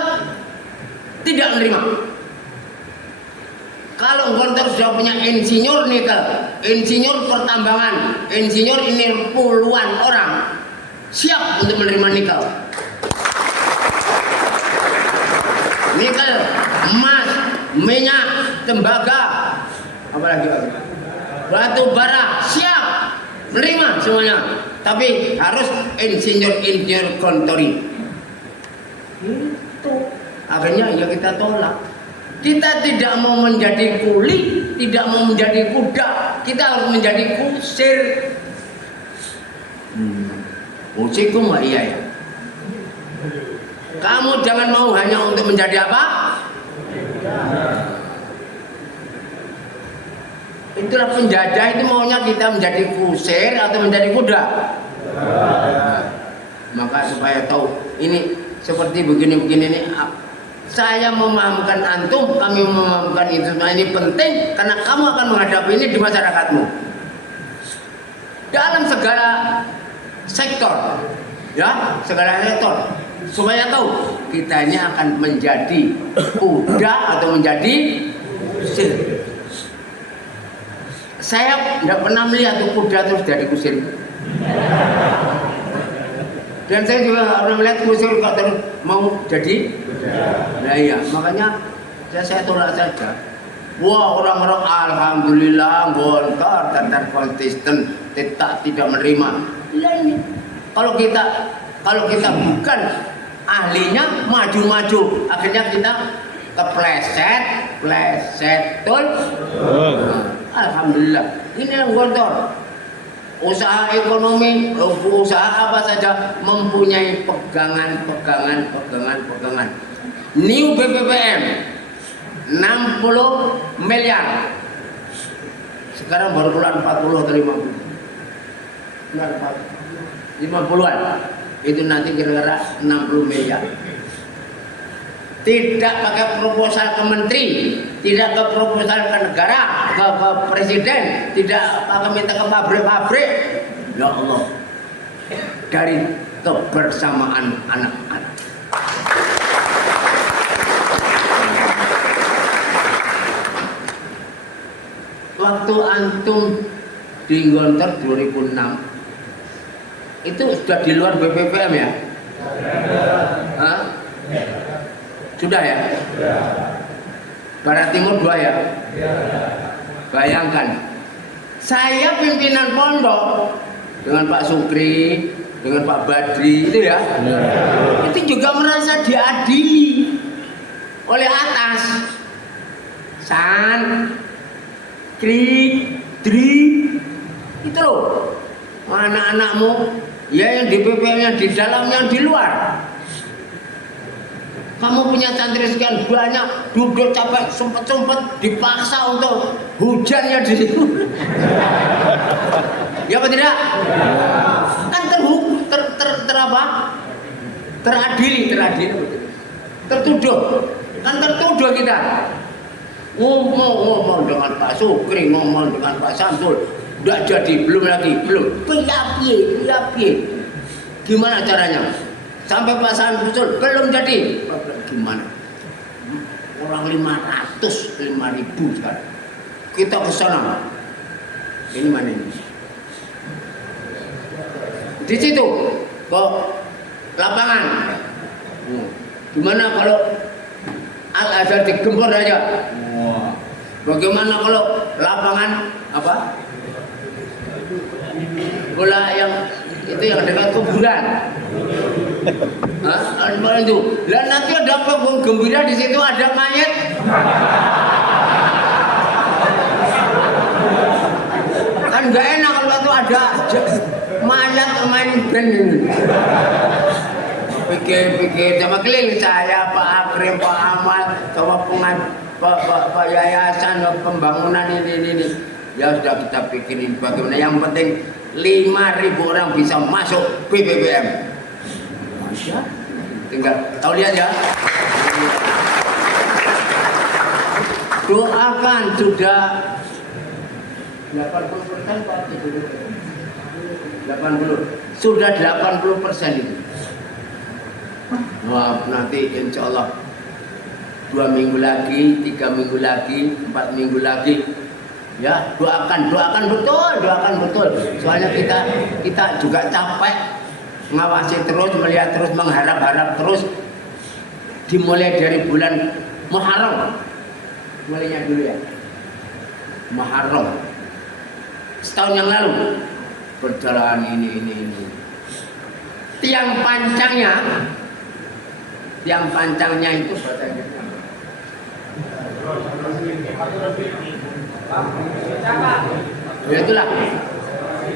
tidak menerima. Kalau Gontor sudah punya insinyur nikel, insinyur pertambangan, insinyur ini puluhan orang siap untuk menerima nikel. Nikel, emas, minyak, tembaga, apalagi batu bara siap menerima semuanya. Tapi harus insinyur Gontori. Itu akhirnya ya kita tolak. Kita tidak mau menjadi kuli, tidak mau menjadi kuda, kita harus menjadi kusir. Kusirku mah iya ya. Kamu jangan mau hanya untuk menjadi apa? Itulah penjajah itu maunya kita menjadi kusir atau menjadi kuda. Maka supaya tahu ini seperti begini-begini ini. Saya memahamkan antum, kami memahamkan itu. Nah, ini penting karena kamu akan menghadapi ini di masyarakatmu. Dalam segala sektor, ya, segala sektor. Supaya tahu kita ini akan menjadi kuda atau menjadi kusir. Saya tidak pernah melihat kuda terus jadi kusir. Dan saya juga nggak pernah melihat kusir kok terus mau jadi. Nah iya, makanya saya tolak saja. Wah, orang-orang alhamdulillah Gontor dan konsisten tidak menerima. Ya ini. Kalau kita bukan ahlinya maju-maju, akhirnya kita kepleset, tol. Alhamdulillah. Ini yang Gontor. Usaha ekonomi, usaha apa saja mempunyai pegangan. New BPPM 60 miliar. Sekarang baru keluar 40 atau 50. 50-an. Itu nanti kira-kira 60 miliar. Tidak pakai proposal ke menteri, tidak ke proposal ke negara, ke presiden, tidak pakai minta ke pabrik-pabrik. Ya Allah, dari kebersamaan anak-anak. Waktu antum di Gontor 2006 itu sudah di luar BPPM ya? Hah? Sudah ya? Barat Timur 2 ya? Bayangkan, saya pimpinan pondok dengan Pak Sukri, dengan Pak Badri itu ya, itu juga merasa diadili oleh atas. Dri, itu loh, anak-anakmu, ya yang di BPM, yang di dalam, yang di luar. Kamu punya santri sekian banyak, duduk capek, sempet dipaksa untuk hujannya di situ. Ya apa tidak? Kan teradili, tertuduh. Kan tertuduh kita. Ngomong dengan Pak Sukri, ngomong dengan Pak Samsul, udah jadi, belum. Piye. Gimana caranya? Sampai Pak Samsul belum jadi. Gimana? Orang 5.000 sekarang. Kita ke sana. Ini mana ini? Di situ ke lapangan. Gimana kalau Al-Azhar digempur aja? Bagaimana kalau lapangan apa? Bola yang itu yang dekat kuburan. Hah? Itu. Dan nanti ada panggung gembira di situ, ada mayat. Kan nggak enak kalau itu ada mayat main band ini. Pikir-pikir sama keliling saya, Pak Akrim, Pak Amal, sama Pak Yayasan, pembangunan ini. Ya sudah kita pikirin bagaimana. Yang penting 5.000 orang bisa masuk BPPM. Masya, tinggal tahu lihat ya. Doakan sudah 80% Pak, 80 sudah 80% itu. Wah, nanti insya Allah 2 minggu lagi, 3 minggu lagi, 4 minggu lagi, ya doakan betul. Soalnya kita juga capek ngawasi terus, melihat terus, mengharap terus. Dimulai dari bulan Muharram, mulainya dulu ya, Muharram. Setahun yang lalu berjalan ini. Tiang pancangnya itu berarti ya itulah,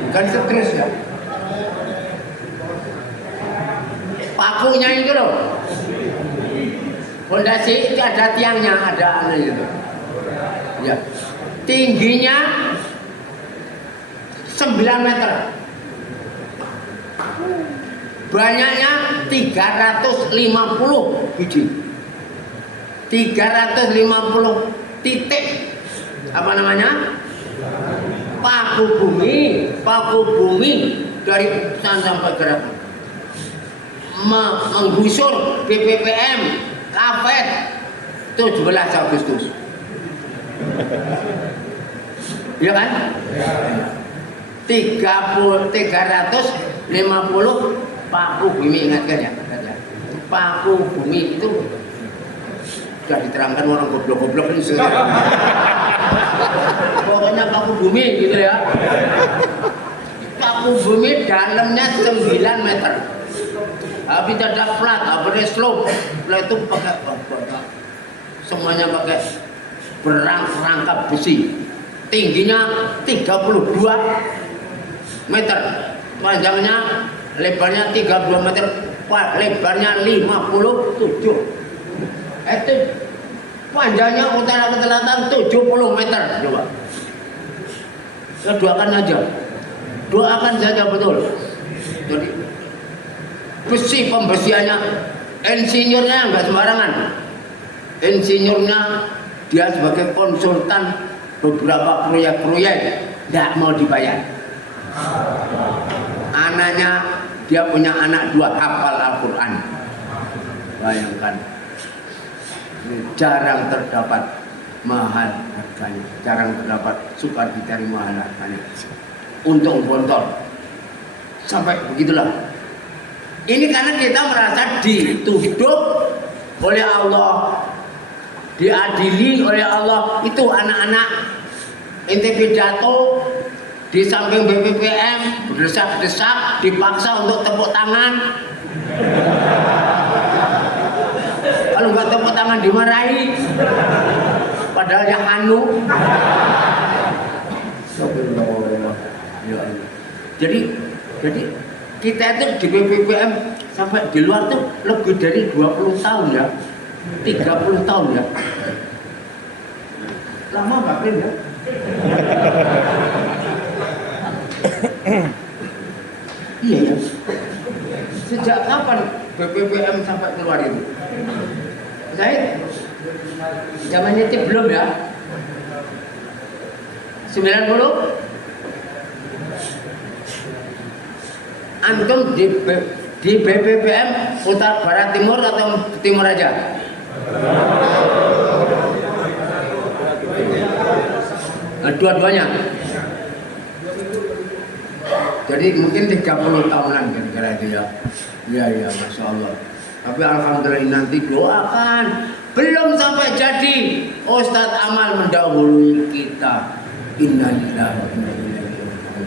bukan seterusnya. Pakunya itu loh, fondasi itu ada tiangnya, ada itu. Ya, tingginya 9 meter. Banyaknya 350 biji. 350 titik. Apa namanya? Paku bumi dari Pusat sampai Gerakan. Menggusur BPPM Kafet 17 Agustus. Iya kan? 350 paku bumi, ingatkan ya. Paku bumi itu sudah diterangkan orang goblok-goblok ini sudah. Pokoknya paku bumi gitu ya. Paku bumi dalamnya 9 meter. Tapi tidak flat, ada slope. Flat itu pakai semuanya pakai perangkap besi. Tingginya 32 meter. Panjangnya, lebarnya 32 meter, lebarnya 57. Itu panjangnya utara ke selatan 70 meter. Coba. Doakan saja betul. Jadi besi pembesiannya, insinyurnya enggak sembarangan. Insinyurnya dia sebagai konsultan beberapa proyek tidak mau dibayar. Anaknya, dia punya anak 2 hafal Al-Quran. Bayangkan, jarang terdapat mahal harganya, jarang terdapat suka dicari mahal harganya. Untung bontor, sampai begitulah. Ini karena kita merasa dituduh oleh Allah, diadili oleh Allah. Itu anak-anak ente pidato di samping BPPM berdesak-desak, dipaksa untuk tepuk tangan. Kalau nggak tepuk tangan dimarahi, padahal yang anu. Jadi kita itu di BPPM sampai di luar tuh lebih dari 20 tahun ya, 30 tahun ya. Lama banget ya. Iya ya. Sejak kapan BPPM sampai keluar itu? Saya zaman nitip belum ya? 90? Antum di BPPM Utara Barat Timur atau Timur aja? Nah, dua-duanya. Jadi mungkin 30 tahunan kira-kira itu ya. Iya, Masya Allah. Tapi alhamdulillah nanti doakan. Belum sampai jadi, Ustadz Amal mendahului kita. Innalillahi wa inna ilaihi raji'un.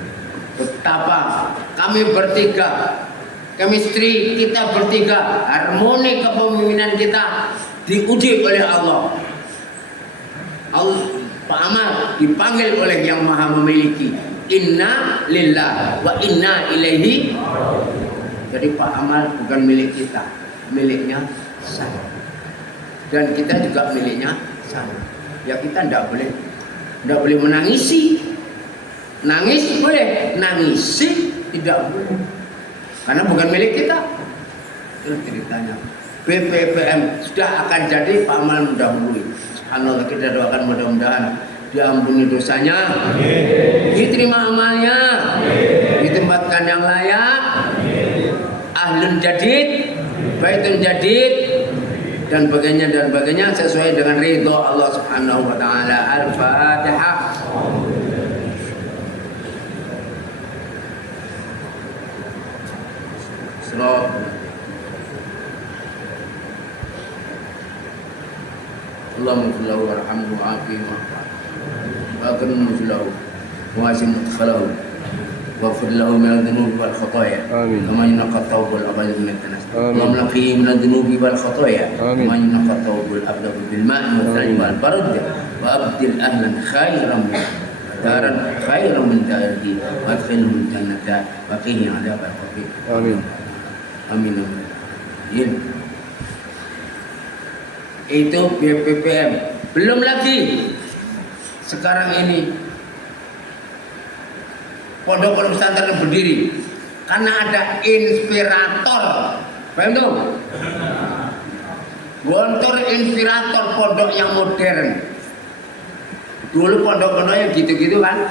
Betapa kami bertiga, chemistry kita bertiga, harmoni kepemimpinan kita diuji oleh Allah. Pak Amal dipanggil oleh Yang Maha Memiliki. Inna lillah wa inna ilaihi. Jadi Pak Amal bukan milik kita, miliknya saya. Dan kita juga miliknya saya. Ya kita tidak boleh menangisi. Nangis boleh, nangisi tidak boleh. Karena bukan milik kita. Itu ceritanya. BPPM sudah akan jadi, Pak Amal mendahului. Subhanallah, kita doakan mudah-mudahan diampuni dosanya, diterima amalnya, ditempatkan yang layak, ahlun jadid, baitun jadid, dan sebagainya sesuai dengan ridho Allah Subhanahu wa taala. Al-Fatihah. Allahumma salli warhamhu wa'afihi wa'akrim nuzulahu wa'asim mudkhalahu waghfir lahu min adh-dhunubi wal khataaya kama yunqqa ath-thawbu al-abyadu min ad-danas. Allahumma naqqihi min adh-dhunubi wal khataaya kama yunqqa ath-thawbu al-abyadu bil ma'i wal thalji wal barad wa abdil ahlan khairan min daran khairan min darihi wa adkhilhum jannata wa qihim 'adzabal qabr. Amin. Amin. Itu BPPM. Belum lagi sekarang ini pondok pesantren berdiri karena ada inspirator. Paham dong? Gontor inspirator pondok yang modern. Dulu pondok-pondok yang gitu-gitu kan.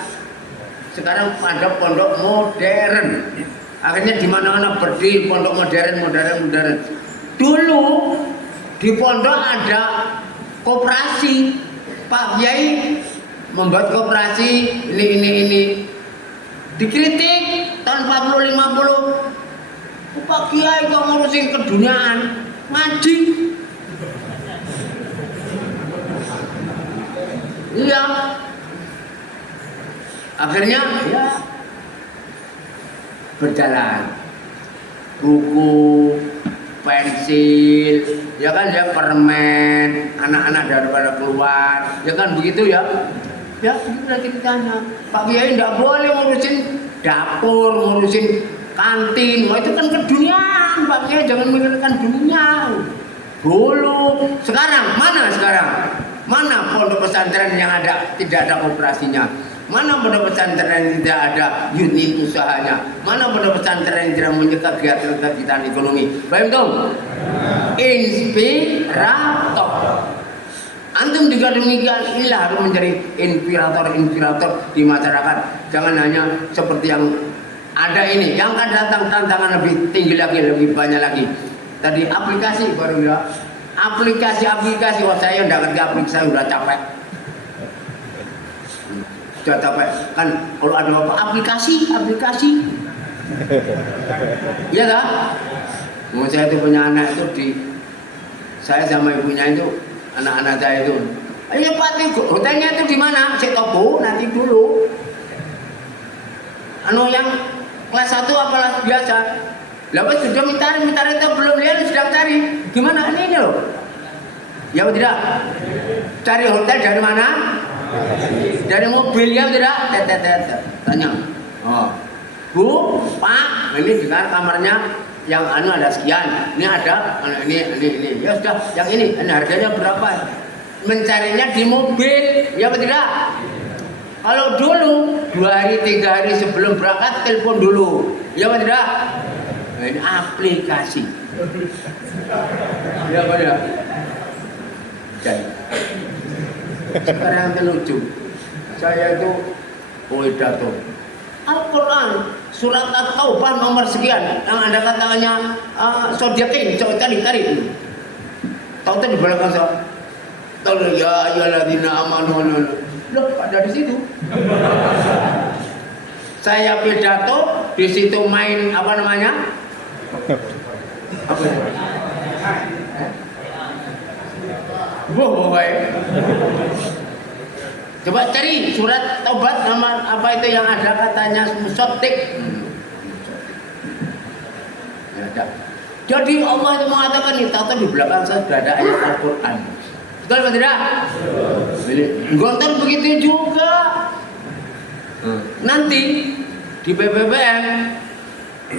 Sekarang ada pondok modern. Akhirnya di mana-mana berdiri pondok modern. Dulu di pondok ada koperasi, Pak Kiai membuat koperasi ini. Dikritik tahun 40-50. Pak Kiai kok ngurusin keduniaan, ngaji. Iya. Akhirnya ya berjalan. Buku, pensil, ya kan ya permen, anak-anak daripada keluar, ya kan begitu ya. Ya begitu ceritanya. Pak Kiai tidak boleh ngurusin dapur, ngurusin kantin, wah itu kan keduniaan. Pak Kiai jangan memikirkan dunia. Dulu, sekarang mana sekarang? Mana pondok pesantren yang ada tidak ada operasinya? Mana pondok pesantren yang tidak ada unit usahanya? Mana pondok pesantren yang tidak punya kegiatan ekonomi? Baik dong. Inspirator. Antum juga demikian, inilah harus menjadi inspirator di masyarakat. Jangan hanya seperti yang ada ini, yang akan datang tantangan lebih tinggi lagi, lebih banyak lagi. Tadi aplikasi baru ya, aplikasi. Wah saya udah ngerti aplikasi, saya udah capek. Sudah capek kan kalau ada apa aplikasi. Iya lah. Mau saya itu punya anak itu saya sama ibunya itu. Anak-anak saya itu, ayo Pak, hotelnya itu di mana? Saya tahu nanti dulu. Yang kelas 1 apa kelas biasa? Lalu sudah minta itu belum lihat sedang cari. Gimana ini loh? Ya tidak? Cari hotel dari mana? Dari mobil ya tidak? Tanya. Oh, Bu, Pak, ini dengan kamarnya. Yang ada sekian, ini ada, ini, ya sudah, yang ini harganya berapa? Mencarinya di mobil, ya tidak? Kalau dulu 2 hari 3 hari sebelum berangkat telepon dulu, ya tidak? Nah, ini aplikasi, ya tidak? Jadi sekarang yang lucu, saya itu pidato Al-Quran. Surat At-Taubah nomor sekian yang ada katanya sodiakin, cari. Tahu di belakang saya. Tahu ya ayyuhalladzina amanu. Loh, ada di situ. Saya pidato di situ main apa namanya? Apa? Baik. Coba cari surat Taubat nama apa itu yang ada katanya musotik. Ya, jadi Allah itu mengatakan itu atau di belakang saya sudah ada ayat Al-Quran. Betul atau tidak? Gontor begitu juga. Nanti di BBBM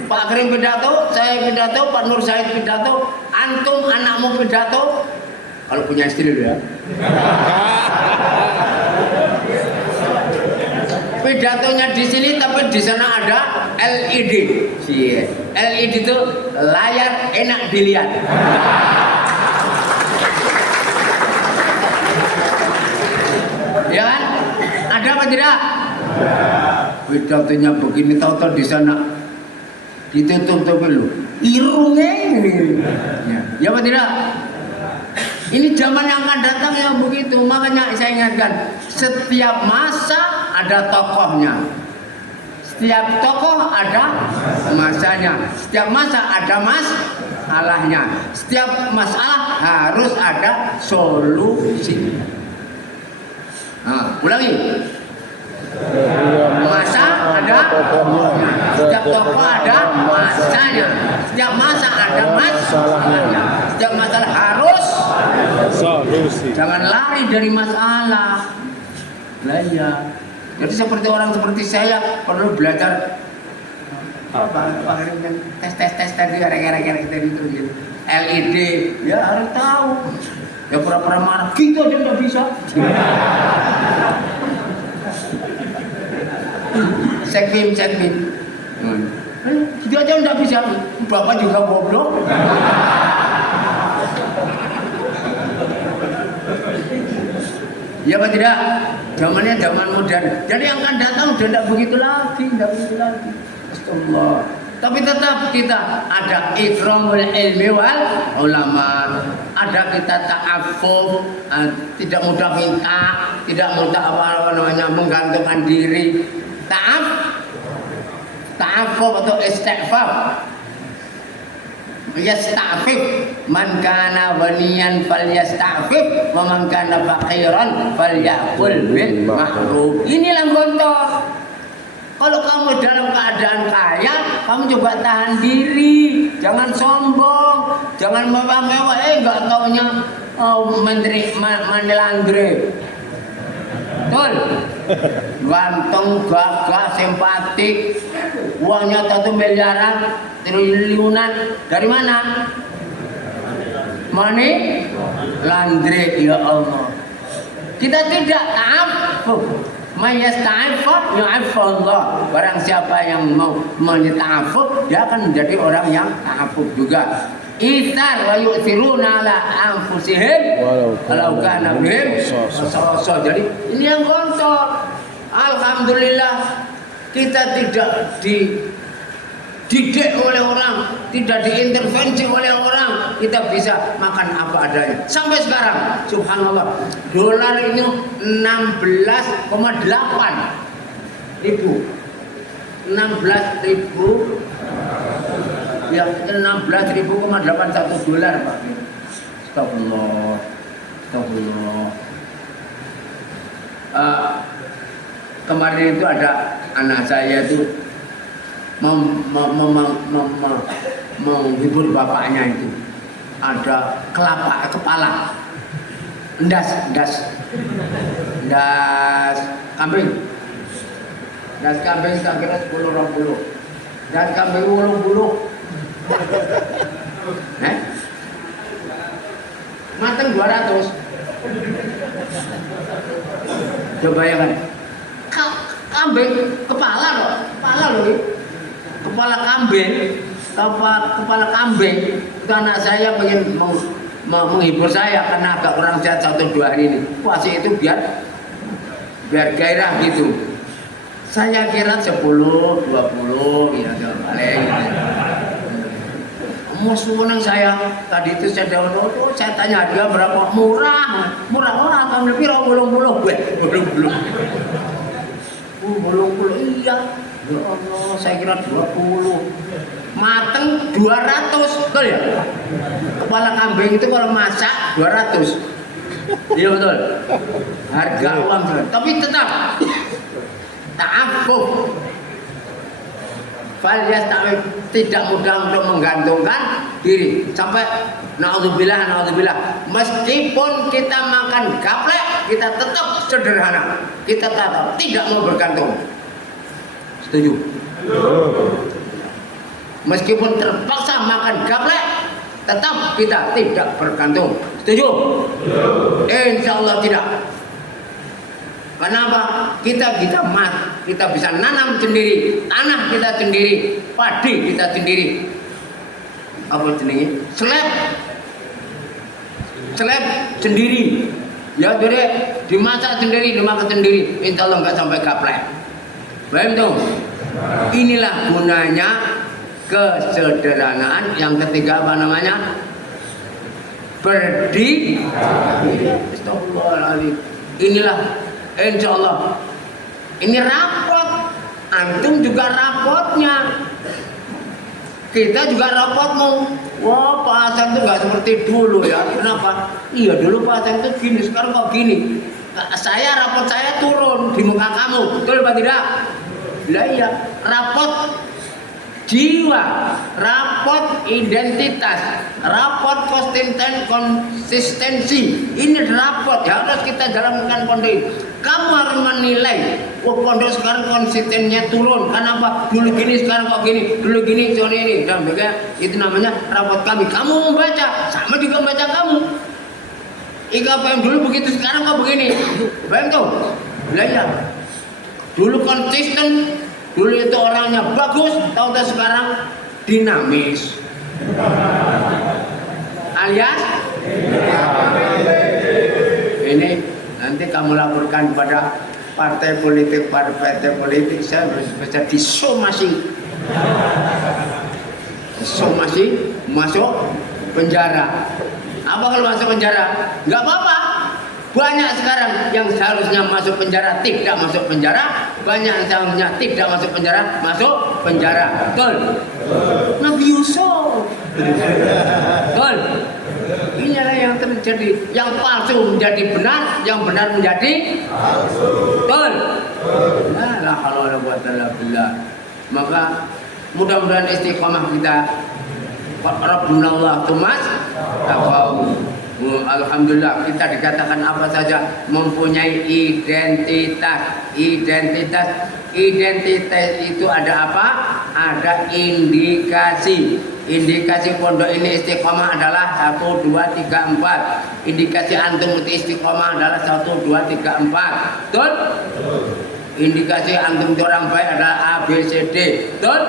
Pak Krim pidato, saya pidato, Pak Nur Said pidato, antum anakmu pidato, kalau punya istri ya. Pidatonya di sini tapi di sana ada LED. LED itu layar enak dilihat. Ya kan? Ada apa tidak? Pidatonya begini, tahu-tahu di sana ditutup lu. Irungnya ini. Ya apa tidak? Ini zaman yang akan datang yang begitu. Makanya saya ingatkan, setiap masa ada tokohnya. Setiap tokoh ada masanya. Setiap masa ada masalahnya. Setiap masalah harus ada solusi. Nah, ulangi. Masa ada tokohnya. Setiap tokoh ada masanya. Setiap masa ada masalahnya. Setiap masalah harus solusi. Jangan lari dari masalah. Lah iya. Jadi seperti orang seperti saya perlu belajar tes tadi gara-gara tadi itu gitu. LED ya harus tahu. Ya pura-pura marah gitu aja nggak bisa. Sekvim. Gitu aja nggak bisa. Bapak juga goblok. Ya apa tidak? Zamannya zaman modern. Jadi yang akan datang sudah tidak begitu lagi, Astagfirullah. Tapi tetap kita ada ikramul ilmi wal ulama. Ada kita ta'affuf, tidak mudah minta, tidak mudah apa namanya menggantungkan diri. Ta'affuf atau istighfar. Yasta'fif man kana ghaniyan falyasta'fif wa man kana faqiran falyakul bil ma'ruf. Inilah gontor. Kalau kamu dalam keadaan kaya, kamu coba tahan diri, jangan sombong, jangan mewah-mewah. Enggak taunya menteri Manilandre. Betul. Ganteng, gagah, simpatik, uangnya 1 miliaran, triliunan. Dari mana? Manilandre, ya Allah. Kita tidak ta'affuf. Mayasta'affuf yu'affallah. Barang siapa yang mau ta'affuf, dia akan menjadi orang yang ta'affuf juga. Itsar wa yu'thiruna ala anfusihim walau kana bihim khasasah. Jadi ini yang kontol. Alhamdulillah kita tidak dididik oleh orang, tidak diintervensi oleh orang, kita bisa makan apa adanya. Sampai sekarang, subhanallah, dolar ini 16,8 ribu. 16.000 ya, 16.000,81 dolar, Pak. Astagfirullah. Kemarin itu ada anak saya itu menghibur bapaknya itu. Ada kepala endas kambing. Das kambing tak kira 10-20. Dan kambing 80. Mateng 200. Coba bayangkan. Kambing kepala loh. Kepala kambing. Itu anak saya pengen menghibur saya karena agak kurang sehat 1-2 hari ini. Puasa itu biar gairah gitu. Saya kira 10-20 ya paling. Musuh saya tadi itu saya download, saya tanya dia berapa, murah orang kan lebih bolong gue iya. Ya Allah, saya kira 20 mateng 200, betul ya? Kepala kambing itu kalau masak 200. Iya betul. Harga uang, tapi tetap ta'affuf. Falyasta'fif, tidak mudah untuk menggantungkan diri. Sampai naudzubillah, meskipun kita makan gaplek, kita tetap sederhana. Kita tetap tidak mau bergantung. Setuju? Meskipun terpaksa makan gaplek, tetap kita tidak bergantung. Setuju? Insya Allah tidak. Kenapa? Kita bisa nanam sendiri, tanah kita sendiri, padi kita sendiri. Apa jenenge? Slab sendiri. Ya dure dimasak sendiri, dimakan sendiri. Insya Allah nggak sampai gaplek. Paham tuh? Inilah gunanya kesederhanaan. Yang ketiga apa namanya? Berdikari. Astagfirullahaladzim. Inilah insya Allah. Ini rapot. Antum juga rapotnya. Kita juga rapotmu. Wah, Pak Hasan itu nggak seperti dulu ya. Kenapa? Iya dulu Pak Hasan itu gini, sekarang kok gini. Rapot saya turun di muka kamu. Betul apa tidak? Lah iya, rapot jiwa, rapot identitas, rapot konsistensi. Ini rapot ya, harus kita jalankan pondok ini. Kamu harus menilai, pondok sekarang konsistennya turun. Kenapa? Dulu gini, sekarang kok gini. Dulu gini, sore ini. Dan itu namanya rapot kami. Kamu membaca, sama juga membaca kamu. IKPM dulu begitu, sekarang kok begini. Paham tuh? Lah iya. Dulu konsisten, dulu itu orangnya bagus, tahu-tahu sekarang dinamis. Alias ini nanti kamu laporkan pada partai politik, saya bisa disomasi, masuk penjara. Apa kalau masuk penjara? Nggak apa-apa. Banyak sekarang yang seharusnya masuk penjara tidak masuk penjara, banyak yang seharusnya tidak masuk penjara masuk penjara. Betul? Nabi Yusuf. Betul? Inilah yang terjadi. Yang palsu menjadi benar, yang benar menjadi palsu. Betul? La haula wala quwwata illa billah. Maka mudah-mudahan istiqomah kita. Rabbuna Allah tumas taqau. Alhamdulillah kita dikatakan apa saja mempunyai identitas. Identitas itu ada apa? Ada indikasi. Indikasi pondok ini istiqomah adalah 1, 2, 3, 4. Indikasi antum itu istiqomah adalah 1, 2, 3, 4. Betul? Indikasi antum itu orang baik adalah A, B, C, D. Betul?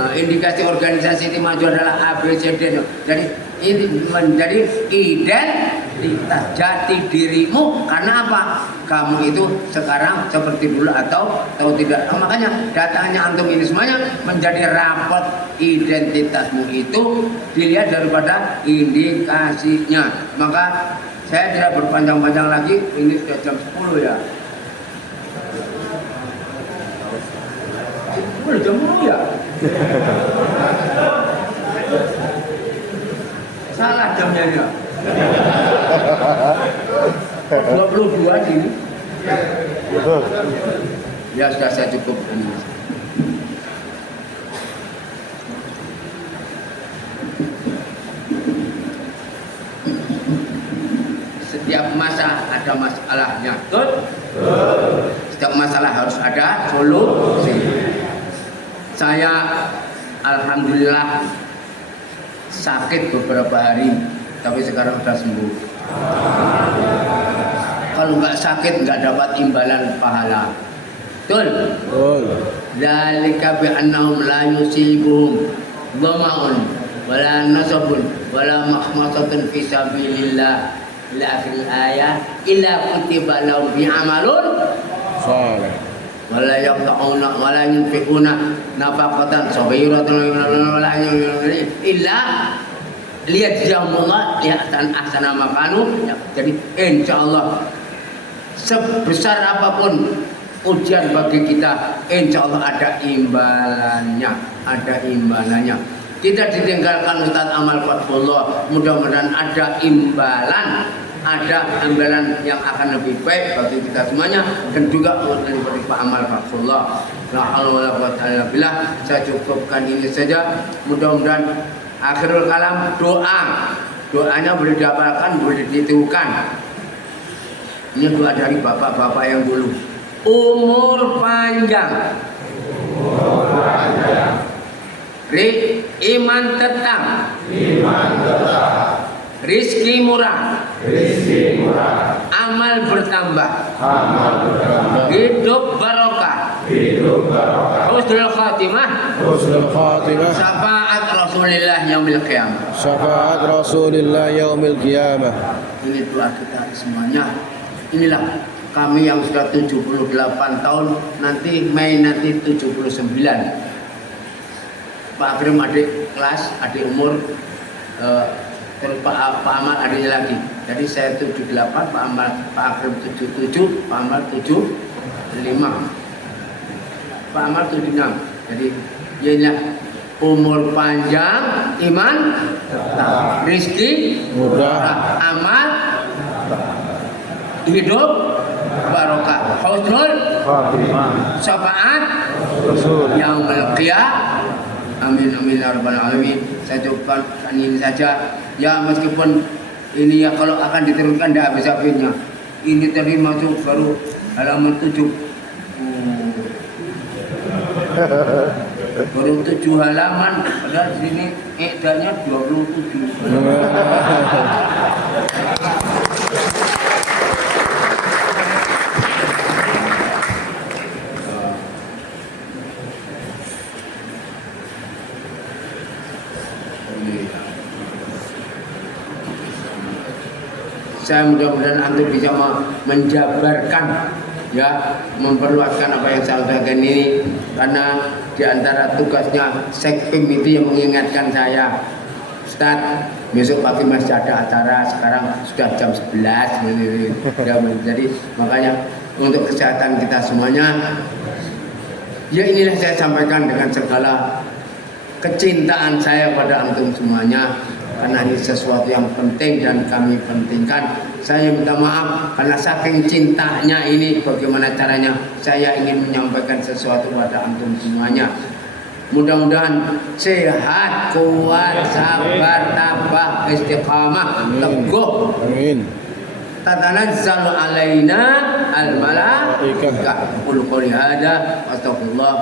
Indikasi organisasi ini maju adalah A, B, C, D. Jadi ini menjadi identitas jati dirimu. Karena apa? Kamu itu sekarang seperti dulu atau tidak. Makanya datanya antum ini semuanya menjadi rapot identitasmu itu dilihat daripada indikasinya. Maka saya tidak berpanjang-panjang lagi. Ini sudah jam 10 ya. 10 jam 10 ya. Salah jamnya ya. 22 ini. Ya sudah saya cukup ini. Setiap masa ada masalahnya. Betul? Setiap masalah harus ada solusi. Saya alhamdulillah sakit beberapa hari, tapi sekarang sudah sembuh. Kalau nggak sakit nggak dapat imbalan pahala. Betul? Dzalika bi annahum la yusibuhum dhama'un wala nasabun wala makhmasatun fi sabilillah ila akhir ayat illa kutiba lahum bi amalun salih wala yaqta'una wala yunfiquna nafaqatan sabiratan wala illa lihat jahumullah liatan ahsana makanu. Jadi insyaallah sebesar apapun ujian bagi kita, insyaallah ada imbalannya, Tidak ditinggalkan Ustaz amal Fatullah. Mudah-mudahan ada imbalan yang akan lebih baik bagi kita semuanya dan juga dari Pak Amal Fatullah. La haula wala quwwata illa billah. Saya cukupkan ini saja. Mudah-mudahan akhirul kalam doanya boleh dihafalkan, boleh ditirukan. Ini doa dari bapak-bapak yang dulu. Umur panjang, Iman tetap. Rizki murah. Amal bertambah. Hidup barokah. Husnul khatimah. Husnul khatimah. Syafaat Rasulullah yaumil qiyamah. Syafaat Rasulillah yaumil qiyamah. Ini doa kita semuanya. Inilah kami yang sudah 78 tahun, nanti Mei nanti 79. Pak Akrim adik kelas, adik umur, terus Pak Amal adiknya lagi. Jadi saya 78, Pak Akrim 77, Pak Amal 75, Pak Amal 76. Jadi inilah umur panjang, iman, rizki, Mudah. amal, hidup, barokah, husnul, syafaat, yaumul qiyamah. Amin amin ya rabbal alamin. Saya cukupkan ini saja. Ya meskipun ini ya kalau akan diturunkan tidak habis-habisnya. Ini tadi masuk baru halaman 7. Baru 7 halaman, padahal sini edanya 27. Saya mudah-mudahan antum bisa menjabarkan, ya, memperluaskan apa yang saya sampaikan ini, karena di antara tugasnya Sekpim itu yang mengingatkan saya, Ustaz, besok pagi masih ada acara, sekarang sudah jam 11. Jadi makanya untuk kesehatan kita semuanya, ya inilah saya sampaikan dengan segala kecintaan saya pada antum semuanya, karena ini sesuatu yang penting dan kami pentingkan. Saya minta maaf karena saking cintanya ini, bagaimana caranya saya ingin menyampaikan sesuatu pada antum semuanya. Mudah-mudahan sehat, kuat, sabar, tabah, istiqamah, teguh. Amin. Tatanazzalu alaina al-malaikah. Qul qouli hada wa astaghfirullah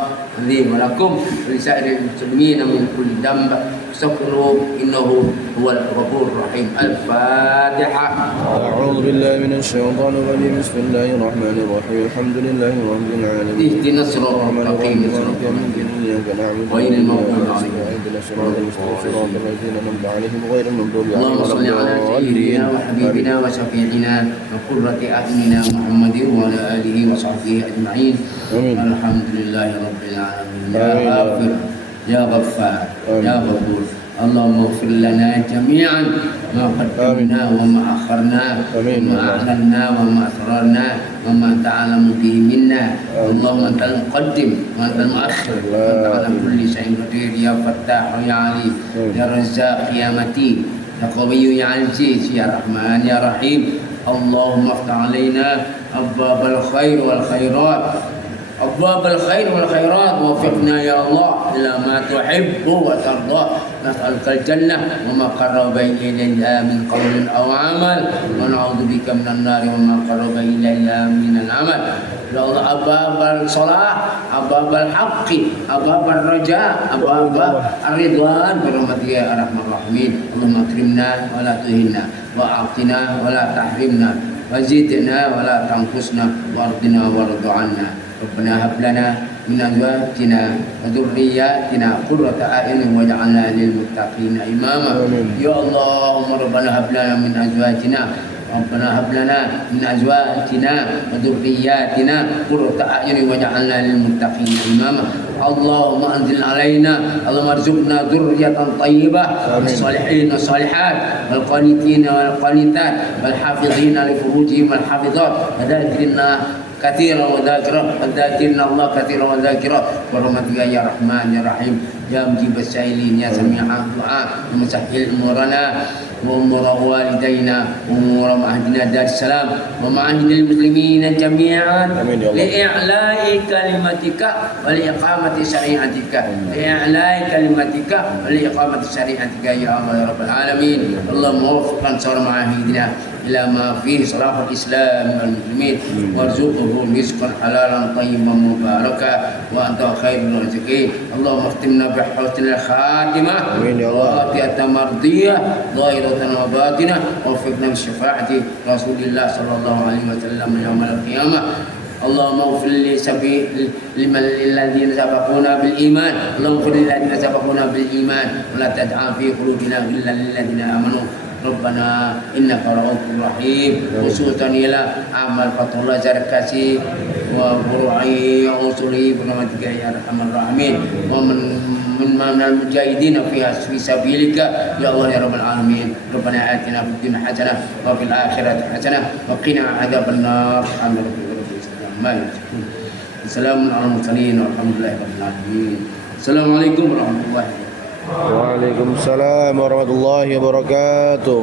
li wa lakum wa li sa'iril muslimin min kulli dhanb. Astaghfiruhu innahu huwal ghafurur rahim. Al-Fatihah. A'udzu billahi minasy syaithanir rajim. Bismillahirrahmanirrahim. Alhamdulillahi rabbil alamin. Ihdinas siratal mustaqim. إياك نعبد غير المغضوب عليهم. اهدنا الصراط المستقيم صراط الذين أنعمت عليهم غير المغضوب عليهم اللهم صل على سيدنا وحبيبنا وشفيعنا وقرة أعيننا محمد وعلى آله وصحبه أجمعين. آمين. الحمد لله رب العالمين. يا آمين. غافر يا غفار آمين. يا غفور. اللهم اغفر لنا جميعا ما قدمنا وما أخرنا آمين. وما أعلنا وما أسررنا وما تعلم به منا. اللهم أنت المقدم وأنت المؤخر وأنت على كل شيء قدير. يا فتاح يا عليم يا رزاق يا متين يا قوي يا عزيز يا رحمن يا رحيم. اللهم افتح علينا أبواب الخير والخيرات، أبواب الخير والخيرات، وفقنا يا الله إلى ما تحب وترضى. نسألك الجنة وما قرب إليها من قول أو عمل، ونعوذ بك من النار وما قرب إليها من العمل. يا الله أبواب الصلاة، أبواب الحق، أبواب الرجاء، أبواب الرضوان برحمتك يا أرحم الراحمين. اللهم أكرمنا ولا تهنا، وأعطنا ولا تحرمنا، وزدنا ولا تنقصنا، وارضنا وارض عنا. ربنا هب لنا من أزواجنا وذرياتنا قرة أعين واجعلنا للمتقين إماما. يا اللهم ربنا هب لنا من أزواجنا، ربنا هب لنا من أزواجنا وذرياتنا قرة أعين واجعلنا للمتقين إماما. اللهم أنزل علينا، اللهم ارزقنا ذرية طيبة الصالحين والصالحات والقانتين والقانتات والحافظين لفروجهم والحافظات وذاكرنا كثيرا وذاكرا وذاكرنا الله كثيرا وذاكرا برحمتك يا رحمن يا رحيم يا مجيب السائلين يا سميع الدعاء ومسهل أمورنا وأمور والدينا وأمور معهدنا دار السلام ومعاهد المسلمين جميعا لإعلاء كلمتك ولإقامة شريعتك، لإعلاء كلمتك ولإقامة شريعتك يا الله يا رب العالمين. اللهم وفق أنصار معاهدنا إلى ما فيه صلاح الإسلام والمسلمين وارزقهم رزقا حلالا طيبا مباركا وأنت خير الرازقين. اللهم اختمنا بحسن الخاتمة وعافية مرضية ظاهرة وباطنة ووفقنا بشفاعة رسول الله صلى الله عليه وسلم يوم القيامة. اللهم اغفر للذين سبقونا بالإيمان، اللهم اغفر للذين سبقونا بالإيمان ولا تجعل في قلوبنا غلا للذين آمنوا. ربنا إنك رؤوف رحيم. خصوصا إلى أعمال فتح الله Zarkasi وفروعي وأصولي برحمتك يا أرحم الراحمين ومن من المجاهدين في سبيلك يا الله يا رب العالمين. ربنا آتنا في الدنيا حسنة وفي الآخرة حسنة وقنا عذاب النار. آمين. Assalamualaikum warahmatullahi wabarakatuh. Assalamualaikum warahmatullahi wabarakatuh. Waalaikumsalam warahmatullahi wabarakatuh.